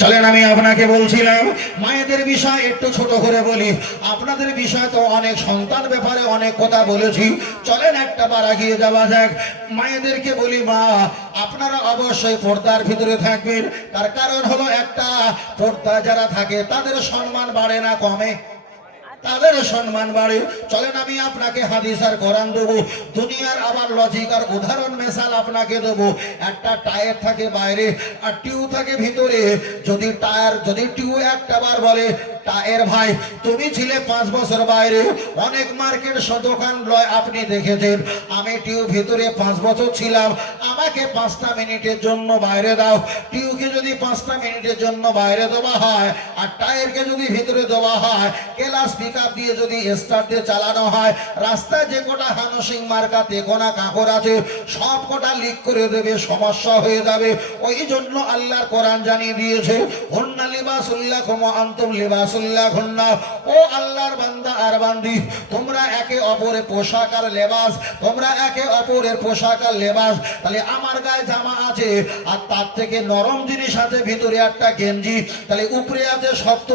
চলেন, আমি আপনাকে বলছিলাম মায়েদের বিষয় একটু ছোট করে বলি। আপনাদের বিষয় তো অনেক, সন্তান ব্যাপারে অনেক কথা বলেছি, চলেন একটা বার এগিয়ে যাওয়া যাক। মায়েদেরকে বলি, মা আপনারা অবশ্যই পর্দার ভিতরে থাকবেন। তার কারণ হলো একটা, পর্দা যারা থাকে তাদের সম্মান বাড়ে না কমে? তাদের সম্মান বাড়ে। চলেন আমি আপনাকে হাদিস আর কোরআন দেবো, দুনিয়ার আবার লজিক আর উদাহরণ মেশাল আপনাকে দেবো। একটা টায়ার থাকে বাইরে আর টিউ থাকে ভিতরে। যদি টিউ একটা বার বলে, টায়ার ভাই তুমি ছিলে 5 বছর বাইরে, অনেক মার্কেট দোকান লয় আপনি দেখেছেন, আমি টিউ ভিতরে 5 বছর ছিলাম, আমাকে 5টা মিনিটের জন্য বাইরে দাও। টিউকে যদি 5টা মিনিটের জন্য বাইরে দেওয়া হয়, আর টায়ারকে যদি ভিতরে দেওয়া হয়, ক্লাস পিকআপ দিয়ে যদি স্টার্ট দিয়ে চালানো হয়, রাস্তায় যে কোটা হানসিং মার্কা তেকোনা কাকর আছে সব কোটা লিক করে দেবে, সমস্যা হয়ে যাবে। ওই জন্য আল্লাহর কোরআন জানিয়ে দিয়েছে, হুন্না লিবাসুল্লাকুম ওয়া আনতুম লিবাসুল্লাহুন্না। ও আল্লাহর বান্দা আর বান্দি, তোমরা একে অপরের পোশাক আর লেবাস, তোমরা একে অপরের পোশাক আর লেবাস। তাহলে আমার গায়ে জামা আছে, আর তার থেকে নরম জিনিস আছে ভিতরে একটা গেঞ্জি, তাহলে উপরে আছে শক্ত,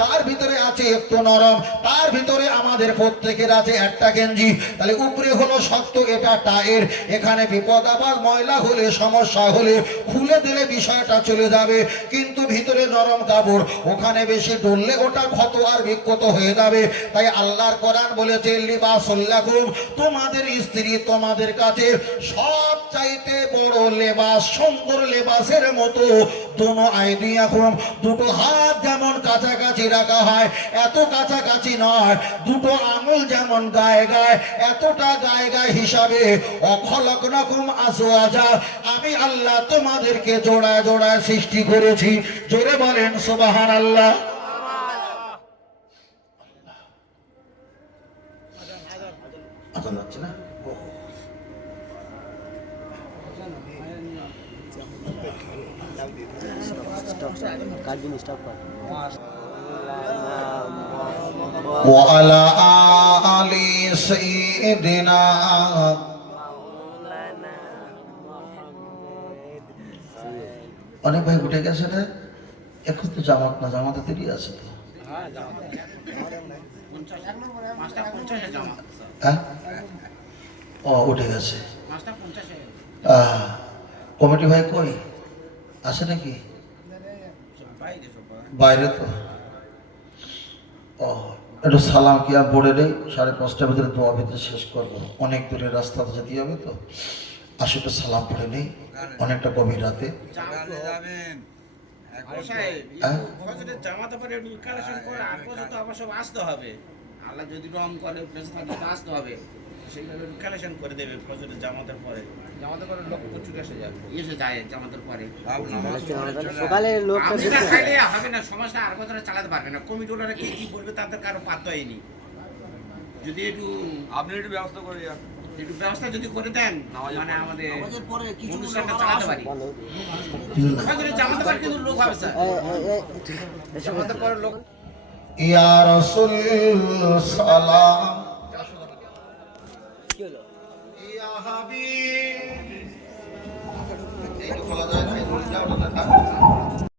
তার ভিতরে আছে একটু নরম, তার ভিতরে আমাদের প্রত্যেকের আছে একটা গেঞ্জি। তাহলে উপরে হলো শক্ত, এটা টায়ার, এখানে বিপদ আবার ময়লা হলে, সমস্যা হলে খুলে দিলে বিষয়টা চলে যাবে। কিন্তু ভিতরে নরম কাপড়, ওখানে বেশি ডললে ওটা ক্ষত আর বিক্ষত হয়ে যাবে। তাই আল্লাহর কোরআন বলেছে, লিবাসুল লাকুম, তোমাদের স্ত্রী তোমাদের কাছে সব চাইতে বড় লেবাস, সুন্দর লেবাসের মতো। দোনো আইদিয়াকুম, দুটো হাত যেমন কাছাকাছি রাখা হয়, এত কাছাকাছি নয়, দুটো আঙুল যেমন গায়ে গায়ে, এতটা গায়ে গায়ে হিসাবে। অখলকনাকুম আজওয়াজা, আমি আল্লাহ তোমাদেরকে জোড়ায় জোড়ায় সৃষ্টি করেছি। জোরে বলেন সুবহানাল্লাহ। আজান হচ্ছে না? وعلى آل سيدنا অনেক ভাই উঠে গেছে রে, এখন তো জামাত না, জামাতে দেরি আছে তো। হ্যাঁ, ও উঠে গেছে। কমিটি ভাই কই, আসে নাকি? বাইরে তো ও একটু সালাম কি আর পড়ে নেই, 5:30টার ভিতরে দোয়া ভিতরে শেষ করবো, অনেক দূরের রাস্তা তো যেতে হবে তো। আসে একটু সালাম পড়ে নেই, অনেকটা গভীর রাতে। জামাতে পরে কালেকশন করে আর পর্যন্ত আবার সব আসতে হবে। আল্লাহ যদি রং করে বেঁচে থাকলে তো আসতে হবে, সেইভাবে কালেকশন করে দেবে ফজরের জামাতের পরে। জামাতের পরে লোক প্রচুর এসে যায় জামাতের পরে। সকালে লোক আপনি না খাইলে হবে না, সমাজটা আর কথা চালাতে পারবে না। কমিটিওয়ালারা কে কি বলবে তাদের কারো পাত্তাই নেই। যদি আপনি একটু ব্যবস্থা করে একটু ব্যবস্থা যদি করে দেন, মানে আমাদের অনুষ্ঠানটা চালাতে পারি। ফজরের জামাতের পরে কিন্তু লোক হবে স্যার, জামাতের পরে লোক। ইয়া রাসূল সালাম, কি হলো? ইয়া হাবিব। এই তো খোলা যায় না, এই তো যাও না।